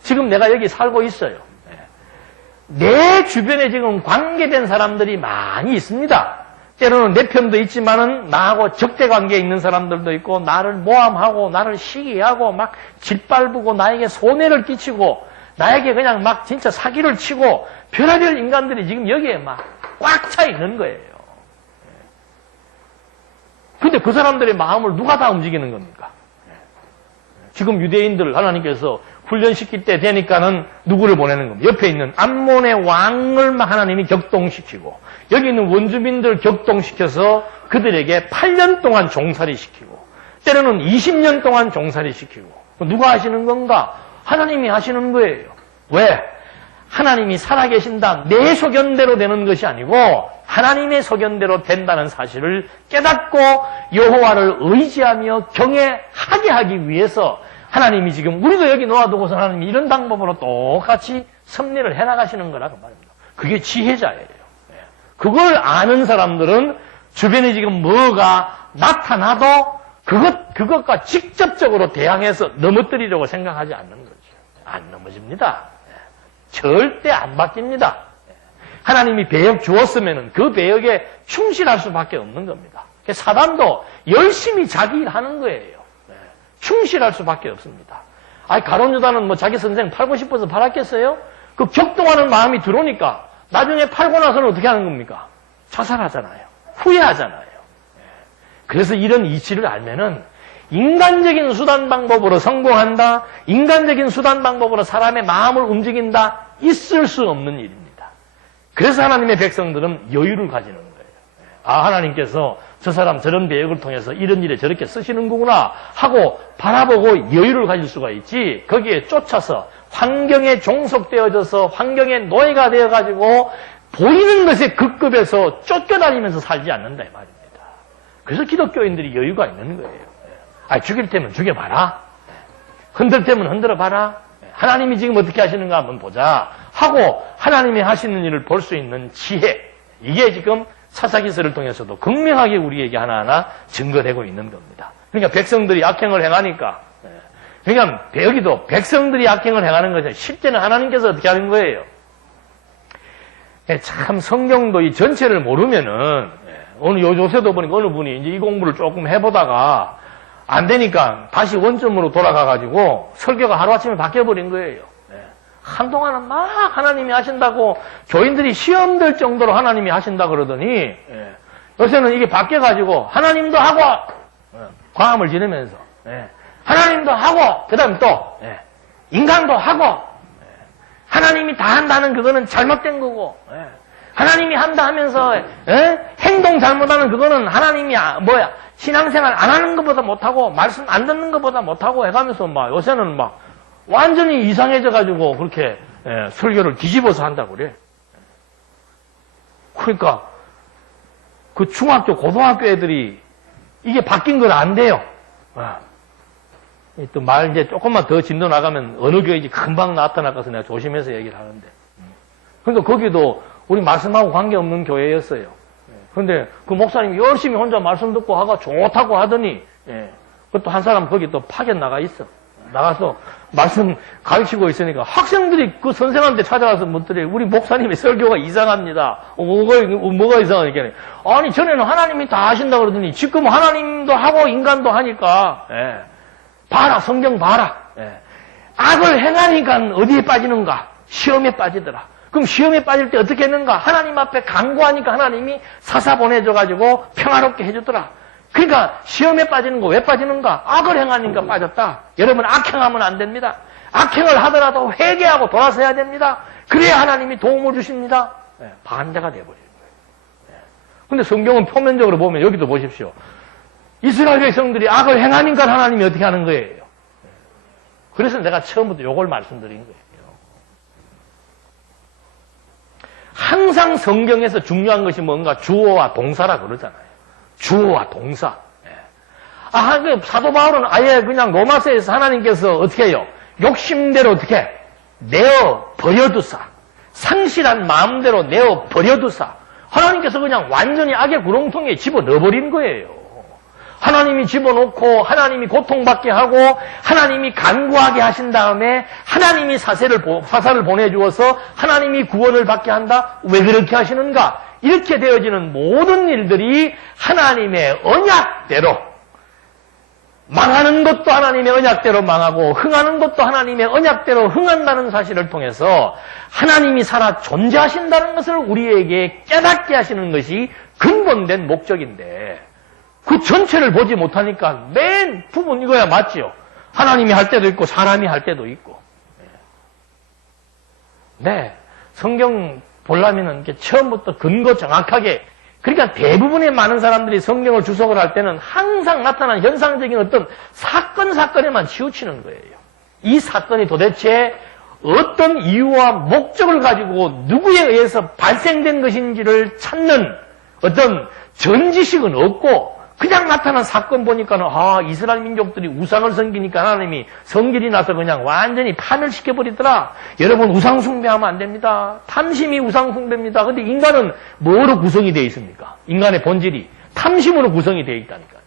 지금 내가 여기 살고 있어요. 내 주변에 지금 관계된 사람들이 많이 있습니다. 때로는 내 편도 있지만은 나하고 적대 관계에 있는 사람들도 있고, 나를 모함하고, 나를 시기하고, 막 짓밟고, 나에게 손해를 끼치고, 나에게 그냥 막 진짜 사기를 치고, 별의별 인간들이 지금 여기에 막 꽉 차 있는 거예요. 근데 그 사람들의 마음을 누가 다 움직이는 겁니까? 지금 유대인들 하나님께서 훈련시킬 때 되니까는 누구를 보내는 겁니다. 옆에 있는 암몬의 왕을 막 하나님이 격동시키고, 여기 있는 원주민들 격동시켜서 그들에게 8년 동안 종살이 시키고, 때로는 20년 동안 종살이 시키고. 누가 하시는 건가? 하나님이 하시는 거예요. 왜? 하나님이 살아계신다. 내 소견대로 되는 것이 아니고 하나님의 소견대로 된다는 사실을 깨닫고 여호와를 의지하며 경외하게 하기 위해서 하나님이 지금 우리도 여기 놓아두고서 하나님이 이런 방법으로 똑같이 섭리를 해나가시는 거라고 말입니다. 그게 지혜자예요. 그걸 아는 사람들은 주변에 지금 뭐가 나타나도 그것과 직접적으로 대항해서 넘어뜨리려고 생각하지 않는 거죠. 안 넘어집니다. 절대 안 바뀝니다. 하나님이 배역 주었으면 그 배역에 충실할 수밖에 없는 겁니다. 사단도 열심히 자기 일 하는 거예요. 충실할 수밖에 없습니다. 가룟 유다는 뭐 자기 선생 팔고 싶어서 팔았겠어요? 그 격동하는 마음이 들어오니까 나중에 팔고 나서는 어떻게 하는 겁니까? 자살하잖아요. 후회하잖아요. 그래서 이런 이치를 알면은 인간적인 수단 방법으로 성공한다, 인간적인 수단 방법으로 사람의 마음을 움직인다, 있을 수 없는 일입니다. 그래서 하나님의 백성들은 여유를 가지는 거예요. 하나님께서 저 사람 저런 배역을 통해서 이런 일에 저렇게 쓰시는 거구나 하고 바라보고 여유를 가질 수가 있지, 거기에 쫓아서 환경에 종속되어져서 환경의 노예가 되어가지고 보이는 것에 급급해서 쫓겨다니면서 살지 않는다 이 말입니다. 그래서 기독교인들이 여유가 있는 거예요. 죽일 때면 죽여봐라. 흔들 때면 흔들어봐라. 하나님이 지금 어떻게 하시는가 한번 보자 하고 하나님이 하시는 일을 볼 수 있는 지혜, 이게 지금 사사기서를 통해서도 극명하게 우리에게 하나하나 증거되고 있는 겁니다. 그러니까 백성들이 악행을 행하니까, 그러니까 여기도 백성들이 악행을 행하는 것이 실제는 하나님께서 어떻게 하는 거예요. 참 성경도 이 전체를 모르면은 오늘 요새도 보니까 어느 분이 이제 이 공부를 조금 해보다가 안 되니까 다시 원점으로 돌아가가지고 설교가 하루아침에 바뀌어버린 거예요. 한동안은 막 하나님이 하신다고 교인들이 시험 될 정도로 하나님이 하신다 그러더니 요새는 이게 바뀌어가지고 하나님도 하고 광함을 지르면서 하나님도 하고 그 다음 또 인간도 하고 하나님이 다 한다는 그거는 잘못된 거고 하나님이 한다 하면서 행동 잘못하는 그거는 하나님이 신앙생활 안 하는 것보다 못하고 말씀 안 듣는 것보다 못하고 해가면서 막 요새는 막 완전히 이상해져 가지고 그렇게 설교를 뒤집어서 한다고 그래. 그러니까 그 중학교 고등학교 애들이 이게 바뀐 건 안 돼요. 또 말 이제 조금만 더 진도 나가면 어느 교회인지 금방 나타날까서 내가 조심해서 얘기를 하는데, 그러니까 거기도 우리 말씀하고 관계없는 교회였어요. 그런데 그 목사님이 열심히 혼자 말씀 듣고 하고 좋다고 하더니 그것도 한 사람 거기 또 파견 나가 있어. 나가서 말씀 가르치고 있으니까 학생들이 그 선생한테 찾아가서 묻더래. 우리 목사님의 설교가 이상합니다. 뭐가 이상하니까. 아니 전에는 하나님이 다 하신다 그러더니 지금 하나님도 하고 인간도 하니까 봐라, 성경 봐라. 악을 행하니까 어디에 빠지는가? 시험에 빠지더라. 그럼 시험에 빠질 때 어떻게 했는가? 하나님 앞에 간구하니까 하나님이 사사 보내줘가지고 평화롭게 해주더라. 그러니까 시험에 빠지는 거 왜 빠지는가? 악을 행하니까 빠졌다. 여러분 악행하면 안 됩니다. 악행을 하더라도 회개하고 돌아서야 됩니다. 그래야 하나님이 도움을 주십니다. 반대가 돼버리는 거예요. 근데 성경은 표면적으로 보면 여기도 보십시오. 이스라엘 백성들이 악을 행하니까 하나님이 어떻게 하는 거예요? 그래서 내가 처음부터 요걸 말씀드린 거예요. 항상 성경에서 중요한 것이 뭔가 주어와 동사라 그러잖아요. 주어와 동사. 그 사도 바울은 아예 그냥 로마서에서 하나님께서 어떻게 해요? 욕심대로 어떻게 내어 버려두사. 상실한 마음대로 내어 버려두사. 하나님께서 그냥 완전히 악의 구렁텅이에 집어넣어버린 거예요. 하나님이 집어넣고 하나님이 고통받게 하고 하나님이 간구하게 하신 다음에 하나님이 사사를 보내주어서 하나님이 구원을 받게 한다? 왜 그렇게 하시는가? 이렇게 되어지는 모든 일들이 하나님의 언약대로 망하는 것도 하나님의 언약대로 망하고 흥하는 것도 하나님의 언약대로 흥한다는 사실을 통해서 하나님이 살아 존재하신다는 것을 우리에게 깨닫게 하시는 것이 근본된 목적인데 그 전체를 보지 못하니까 맨 부분 이거야 맞지요? 하나님이 할 때도 있고 사람이 할 때도 있고. 네, 성경 보려면은 처음부터 근거 정확하게 그러니까 대부분의 많은 사람들이 성경을 주석을 할 때는 항상 나타난 현상적인 어떤 사건에만 치우치는 거예요. 이 사건이 도대체 어떤 이유와 목적을 가지고 누구에 의해서 발생된 것인지를 찾는 어떤 전지식은 없고 그냥 나타난 사건 보니까는 이스라엘 민족들이 우상을 섬기니까 하나님이 성질이 나서 그냥 완전히 파멸시켜버리더라. 여러분 우상 숭배하면 안 됩니다. 탐심이 우상 숭배입니다. 근데 인간은 뭐로 구성이 되어 있습니까? 인간의 본질이 탐심으로 구성이 되어 있다니까요.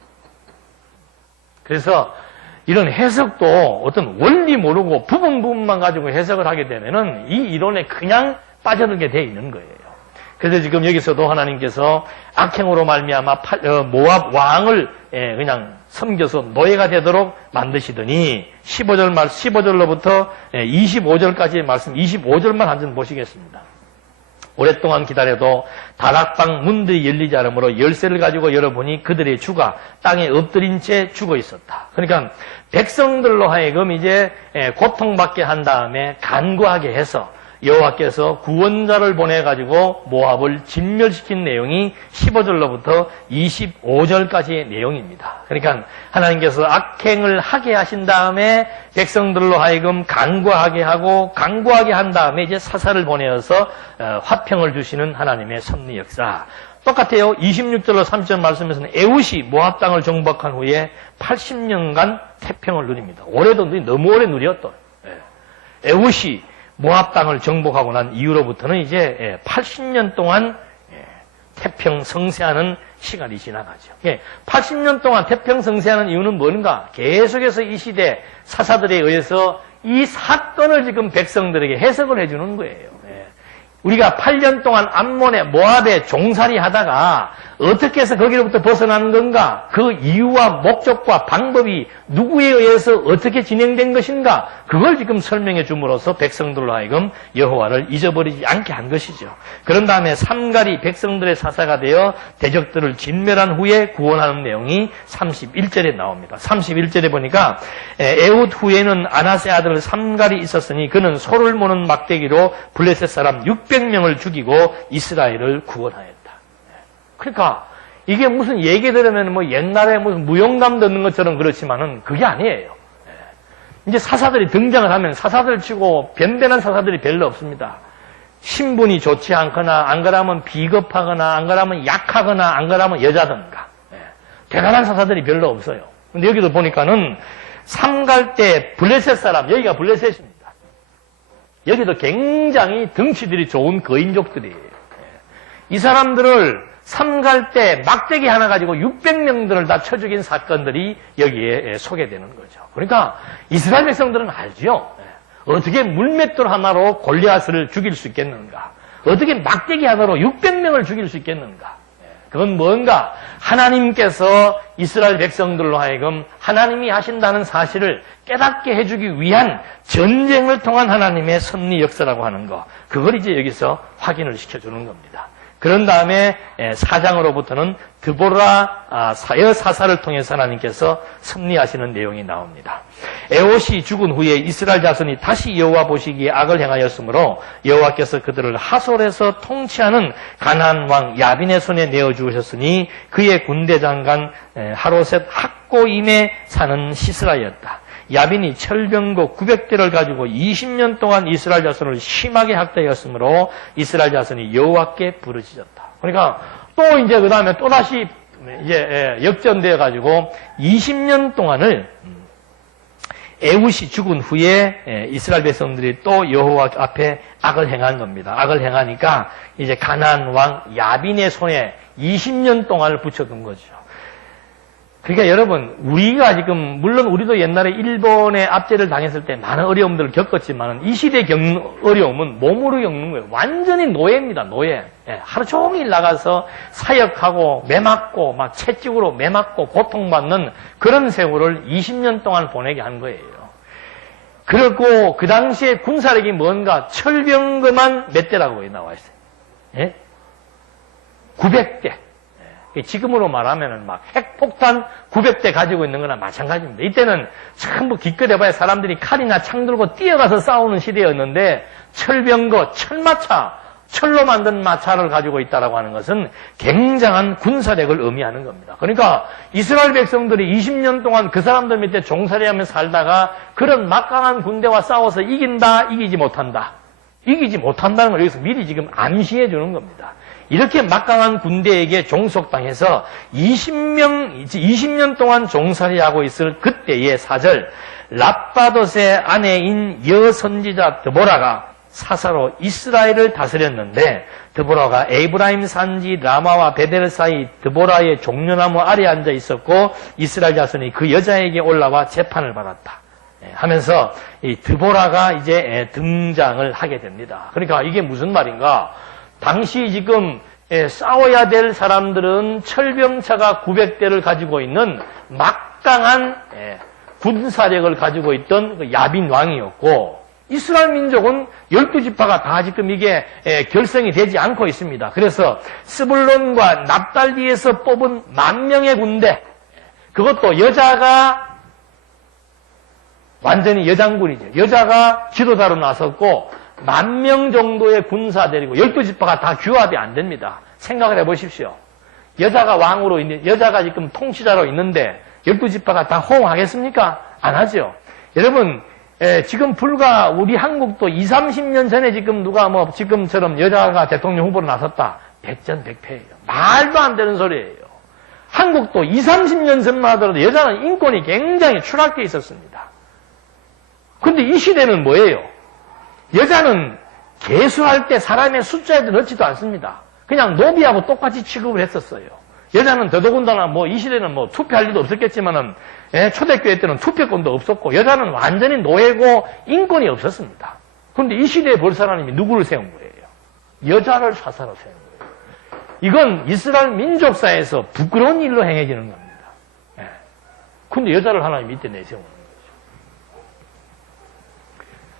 그래서 이런 해석도 어떤 원리 모르고 부분만 가지고 해석을 하게 되면은 이 이론에 그냥 빠져들게 되어 있는 거예요. 그래서 지금 여기서도 하나님께서 악행으로 말미암아 모압 왕을 그냥 섬겨서 노예가 되도록 만드시더니 15절로부터 25절까지의 말씀 25절만 한 번 보시겠습니다. 오랫동안 기다려도 다락방 문들이 열리지 않으므로 열쇠를 가지고 열어보니 그들의 주가 땅에 엎드린 채 죽어 있었다. 그러니까 백성들로 하여금 이제 고통받게 한 다음에 간구하게 해서 여호와께서 구원자를 보내가지고 모압을 진멸시킨 내용이 15절로부터 25절까지의 내용입니다. 그러니까 하나님께서 악행을 하게 하신 다음에 백성들로 하여금 간구하게 하고 간구하게 한 다음에 이제 사사를 보내어서 화평을 주시는 하나님의 섭리 역사. 똑같아요. 26절로 30절 말씀에서는 에훗이 모압 땅을 정복한 후에 80년간 태평을 누립니다. 올해도 너무 오래 누렸던. 에훗이 모압 땅을 정복하고 난 이후로부터는 이제 80년 동안 태평성세하는 시간이 지나가죠. 80년 동안 태평성세하는 이유는 뭔가? 계속해서 이 시대 사사들에 의해서 이 사건을 지금 백성들에게 해석을 해주는 거예요. 우리가 8년 동안 암몬의 모압에 종살이 하다가 어떻게 해서 거기로부터 벗어나는 건가? 그 이유와 목적과 방법이 누구에 의해서 어떻게 진행된 것인가? 그걸 지금 설명해 줌으로써 백성들로 하여금 여호와를 잊어버리지 않게 한 것이죠. 그런 다음에 삼갈이 백성들의 사사가 되어 대적들을 진멸한 후에 구원하는 내용이 31절에 나옵니다. 31절에 보니까 에훗 후에는 아나세 아들 삼갈이 있었으니 그는 소를 모는 막대기로 블레셋 사람 600명을 죽이고 이스라엘을 구원하였다. 그러니까 이게 무슨 얘기 들으면 뭐 옛날에 무슨 무용담 듣는 것처럼 그렇지만은 그게 아니에요. 이제 사사들이 등장을 하면 사사들 치고 변변한 사사들이 별로 없습니다. 신분이 좋지 않거나 안 그러면 비겁하거나 안 그러면 약하거나 안 그러면 여자든가 대단한 사사들이 별로 없어요. 근데 여기도 보니까는 삼갈 때 블레셋 사람, 여기가 블레셋입니다. 여기도 굉장히 덩치들이 좋은 거인족들이에요. 이 사람들을 삼갈 때 막대기 하나 가지고 600명들을 다 쳐 죽인 사건들이 여기에 소개되는 거죠. 그러니까 이스라엘 백성들은 알죠. 어떻게 물맷돌 하나로 골리앗을 죽일 수 있겠는가? 어떻게 막대기 하나로 600명을 죽일 수 있겠는가? 그건 뭔가? 하나님께서 이스라엘 백성들로 하여금 하나님이 하신다는 사실을 깨닫게 해주기 위한 전쟁을 통한 하나님의 섭리 역사라고 하는 거. 그걸 이제 여기서 확인을 시켜주는 겁니다. 그런 다음에 4장으로부터는 드보라 여사사를 통해서 하나님께서 섭리하시는 내용이 나옵니다. 에훗이 죽은 후에 이스라엘 자손이 다시 여호와 보시기에 악을 행하였으므로 여호와께서 그들을 하솔에서 통치하는 가나안 왕 야빈의 손에 내어주셨으니 그의 군대 장관 하로셋 학고임에 사는 시스라였다. 야빈이 철병거 900대를 가지고 20년 동안 이스라엘 자손을 심하게 학대했으므로 이스라엘 자손이 여호와께 부르짖었다. 그러니까 또 이제 그 다음에 또 다시 이제 역전되어 가지고 20년 동안을 에훗이 죽은 후에 이스라엘 백성들이 또 여호와 앞에 악을 행한 겁니다. 악을 행하니까 이제 가나안 왕 야빈의 손에 20년 동안을 붙여둔 거죠. 그러니까 여러분, 우리가 지금 물론 우리도 옛날에 일본의 압제를 당했을 때 많은 어려움들을 겪었지만 이 시대에 겪는 어려움은 몸으로 겪는 거예요. 완전히 노예입니다. 노예. 하루 종일 나가서 사역하고 매맞고 막 채찍으로 매맞고 고통받는 그런 세월을 20년 동안 보내게 한 거예요. 그리고 그 당시에 군사력이 뭔가 철병거만 몇 대라고 나와 있어요. 예? 900대. 지금으로 말하면은 막 핵폭탄 900대 가지고 있는 거나 마찬가지입니다. 이때는 전부 기껏해봐야 사람들이 칼이나 창 들고 뛰어가서 싸우는 시대였는데 철병거, 철마차, 철로 만든 마차를 가지고 있다라고 하는 것은 굉장한 군사력을 의미하는 겁니다. 그러니까 이스라엘 백성들이 20년 동안 그 사람들 밑에 종살이하며 살다가 그런 막강한 군대와 싸워서 이긴다, 이기지 못한다. 이기지 못한다는 걸 여기서 미리 지금 암시해 주는 겁니다. 이렇게 막강한 군대에게 종속당해서 20년 동안 종살이하고 있을 그때의 사절, 랍바돗의 아내인 여선지자 드보라가 사사로 이스라엘을 다스렸는데 드보라가 에브라임 산지 라마와 베델 사이 드보라의 종려나무 아래 앉아 있었고 이스라엘 자손이 그 여자에게 올라와 재판을 받았다 하면서 이 드보라가 이제 등장을 하게 됩니다. 그러니까 이게 무슨 말인가? 당시 지금 싸워야 될 사람들은 철병차가 900대를 가지고 있는 막강한 군사력을 가지고 있던 그 야빈 왕이었고 이스라엘 민족은 12지파가 다 지금 이게 결성이 되지 않고 있습니다. 그래서 스불론과 납달리에서 뽑은 10,000명의 군대, 그것도 여자가 완전히 여장군이죠. 여자가 지도자로 나섰고 10,000명 정도의 군사들이고 12지파가 다 규합이 안 됩니다. 생각을 해보십시오. 여자가 왕으로 있는, 여자가 지금 통치자로 있는데 12지파가 다 호응하겠습니까? 안 하죠. 여러분, 지금 불과 우리 한국도 20-30년 전에 지금 누가 뭐 지금처럼 여자가 대통령 후보로 나섰다. 백전백패예요. 말도 안 되는 소리예요. 한국도 20-30년 전만 하더라도 여자는 인권이 굉장히 추락되어 있었습니다. 근데 이 시대는 뭐예요? 여자는 개수할 때 사람의 숫자에도 넣지도 않습니다. 그냥 노비하고 똑같이 취급을 했었어요. 여자는 더더군다나 뭐 이 시대는 뭐 투표할 일도 없었겠지만은 초대교회 때는 투표권도 없었고 여자는 완전히 노예고 인권이 없었습니다. 그런데 이 시대에 볼 사람이 누구를 세운 거예요? 여자를 사사로 세운 거예요. 이건 이스라엘 민족사에서 부끄러운 일로 행해지는 겁니다. 그런데 여자를 하나님 밑에 내세우는 거죠.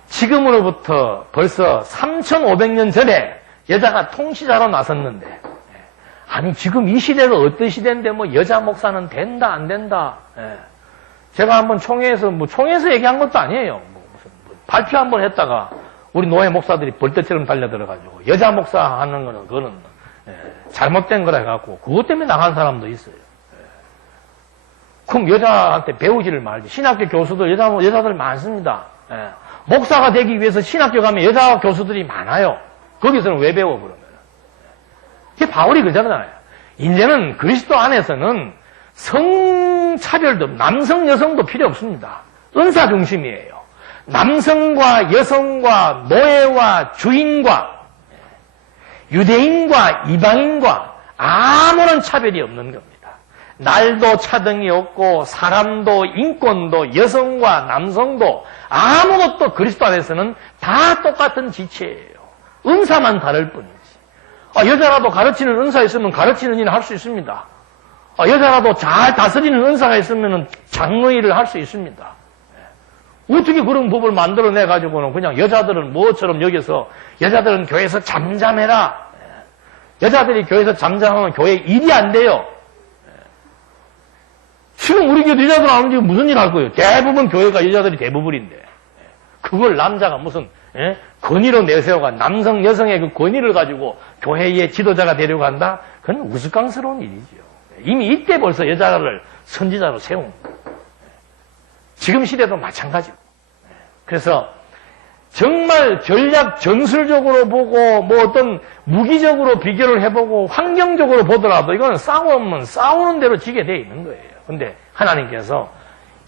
지금으로부터 벌써 3,500년 전에 여자가 통치자로 나섰는데 아니 지금 이 시대가 어떤 시대인데 뭐 여자 목사는 된다 안 된다. 제가 한번 총회에서 얘기한 것도 아니에요. 무슨 발표 한번 했다가 우리 노예 목사들이 벌떼처럼 달려들어가지고 여자 목사 하는 거는 그거는 잘못된 거라 해갖고 그것 때문에 나간 사람도 있어요. 그럼 여자한테 배우지를 말지. 신학교 교수들 여자들 많습니다. 목사가 되기 위해서 신학교 가면 여자 교수들이 많아요. 거기서는 왜 배워 그러면? 이게 바울이 그러잖아요. 이제는 그리스도 안에서는 성차별도 남성 여성도 필요 없습니다. 은사 중심이에요. 남성과 여성과 노예와 주인과 유대인과 이방인과 아무런 차별이 없는 겁니다. 날도 차등이 없고 사람도 인권도 여성과 남성도 아무것도 그리스도 안에서는 다 똑같은 지체예요. 은사만 다를 뿐이지. 여자라도 가르치는 은사 있으면 가르치는 일을 할 수 있습니다. 여자라도 잘 다스리는 은사가 있으면 장로일을 할 수 있습니다. 어떻게 그런 법을 만들어내가지고는 그냥 여자들은 뭐처럼 여기서 여자들은 교회에서 잠잠해라. 여자들이 교회에서 잠잠하면 교회 일이 안 돼요. 지금 우리 교회 여자들 안 오면 무슨 일 할 거예요? 대부분 교회가 여자들이 대부분인데 그걸 남자가 무슨 권위로 내세워가 남성 여성의 그 권위를 가지고 교회의 지도자가 되려고 한다? 그건 우스꽝스러운 일이죠. 이미 이때 벌써 여자를 선지자로 세운 거예요. 지금 시대도 마찬가지고. 그래서 정말 전략 전술적으로 보고 뭐 어떤 무기적으로 비교를 해보고 환경적으로 보더라도 이거는 싸우면 싸우는 대로 지게 돼 있는 거예요. 근데 하나님께서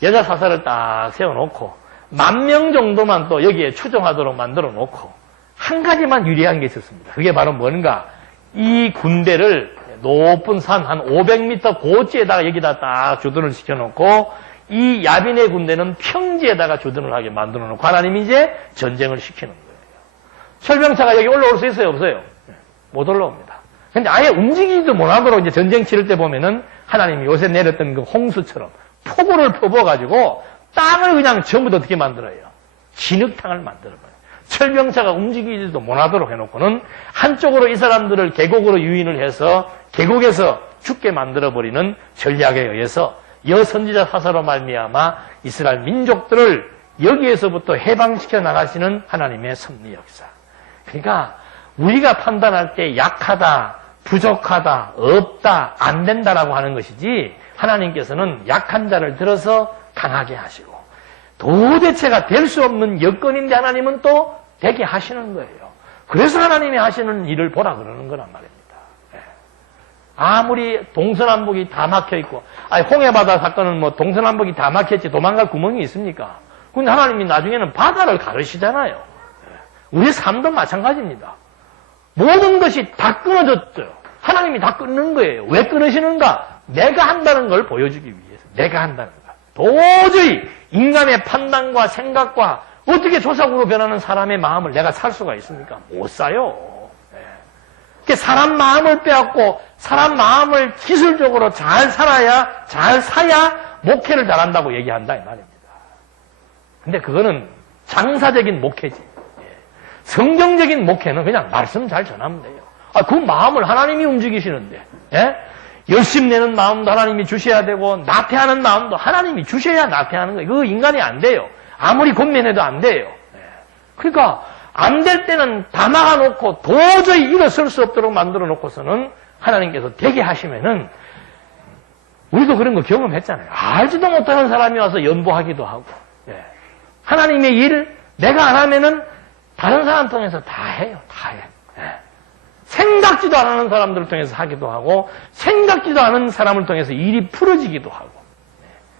여자 사사를 딱 세워놓고 10,000명 정도만 또 여기에 추종하도록 만들어 놓고 한 가지만 유리한 게 있었습니다. 그게 바로 뭔가 이 군대를 높은 산 한 500m 고지에다가 여기다 딱 주둔을 시켜놓고 이 야빈의 군대는 평지에다가 주둔을 하게 만들어 놓고 하나님이 이제 전쟁을 시키는 거예요. 철병차가 여기 올라올 수 있어요? 없어요? 못 올라옵니다. 근데 아예 움직이지도 못하도록 이제 전쟁 치를 때 보면은 하나님이 요새 내렸던 그 홍수처럼 폭우를 퍼부어가지고 땅을 그냥 전부 다 어떻게 만들어요? 진흙탕을 만들어버려요. 철병차가 움직이지도 못하도록 해놓고는 한쪽으로 이 사람들을 계곡으로 유인을 해서 계곡에서 죽게 만들어버리는 전략에 의해서 여선지자 사사로 말미암아 이스라엘 민족들을 여기에서부터 해방시켜 나가시는 하나님의 섭리 역사. 그러니까 우리가 판단할 때 약하다, 부족하다, 없다, 안 된다라고 하는 것이지 하나님께서는 약한 자를 들어서 강하게 하시고 도대체가 될 수 없는 여건인데 하나님은 또 되게 하시는 거예요. 그래서 하나님이 하시는 일을 보라 그러는 거란 말입니다. 아무리 동서남북이 다 막혀있고, 홍해바다 사건은 뭐 동서남북이 다 막혔지 도망갈 구멍이 있습니까? 근데 하나님이 나중에는 바다를 가르시잖아요. 우리 삶도 마찬가지입니다. 모든 것이 다 끊어졌어요. 하나님이 다 끊는 거예요. 왜 끊으시는가? 내가 한다는 걸 보여주기 위해서. 내가 한다는 걸. 도저히 인간의 판단과 생각과 어떻게 조상으로 변하는 사람의 마음을 내가 살 수가 있습니까? 못 사요. 사람 마음을 빼앗고 사람 마음을 기술적으로 잘 살아야, 잘 사야 목회를 잘한다고 얘기한다 이 말입니다. 근데 그거는 장사적인 목회지. 성경적인 목회는 그냥 말씀 잘 전하면 돼요. 그 마음을 하나님이 움직이시는데, 열심 내는 마음도 하나님이 주셔야 되고 나태하는 마음도 하나님이 주셔야 나태하는 거예요. 그거 인간이 안 돼요. 아무리 권면해도 안 돼요. 그러니까 안 될 때는 다 막아놓고 도저히 일어설 수 없도록 만들어 놓고서는 하나님께서 되게 하시면은 우리도 그런 거 경험했잖아요. 알지도 못하는 사람이 와서 연보하기도 하고. 하나님의 일을 내가 안 하면은 다른 사람 통해서 다 해요. 다 해. 생각지도 않은 사람들을 통해서 하기도 하고 생각지도 않은 사람을 통해서 일이 풀어지기도 하고.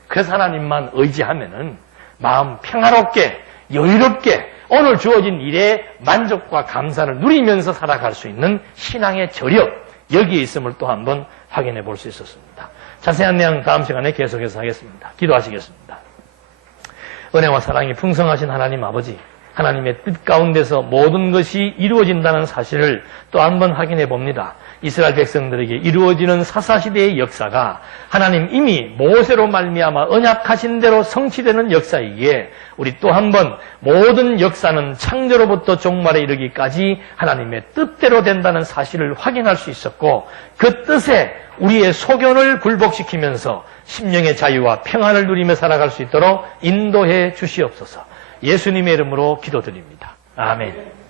그래서 하나님만 의지하면은 마음 평화롭게 여유롭게 오늘 주어진 일에 만족과 감사를 누리면서 살아갈 수 있는 신앙의 저력, 여기에 있음을 또 한번 확인해 볼 수 있었습니다. 자세한 내용 다음 시간에 계속해서 하겠습니다. 기도하시겠습니다. 은혜와 사랑이 풍성하신 하나님 아버지, 하나님의 뜻 가운데서 모든 것이 이루어진다는 사실을 또 한번 확인해 봅니다. 이스라엘 백성들에게 이루어지는 사사시대의 역사가 하나님 이미 모세로 말미암아 언약하신 대로 성취되는 역사이기에 우리 또 한번 모든 역사는 창조로부터 종말에 이르기까지 하나님의 뜻대로 된다는 사실을 확인할 수 있었고 그 뜻에 우리의 소견을 굴복시키면서 심령의 자유와 평안을 누리며 살아갈 수 있도록 인도해 주시옵소서. 예수님의 이름으로 기도드립니다. 아멘.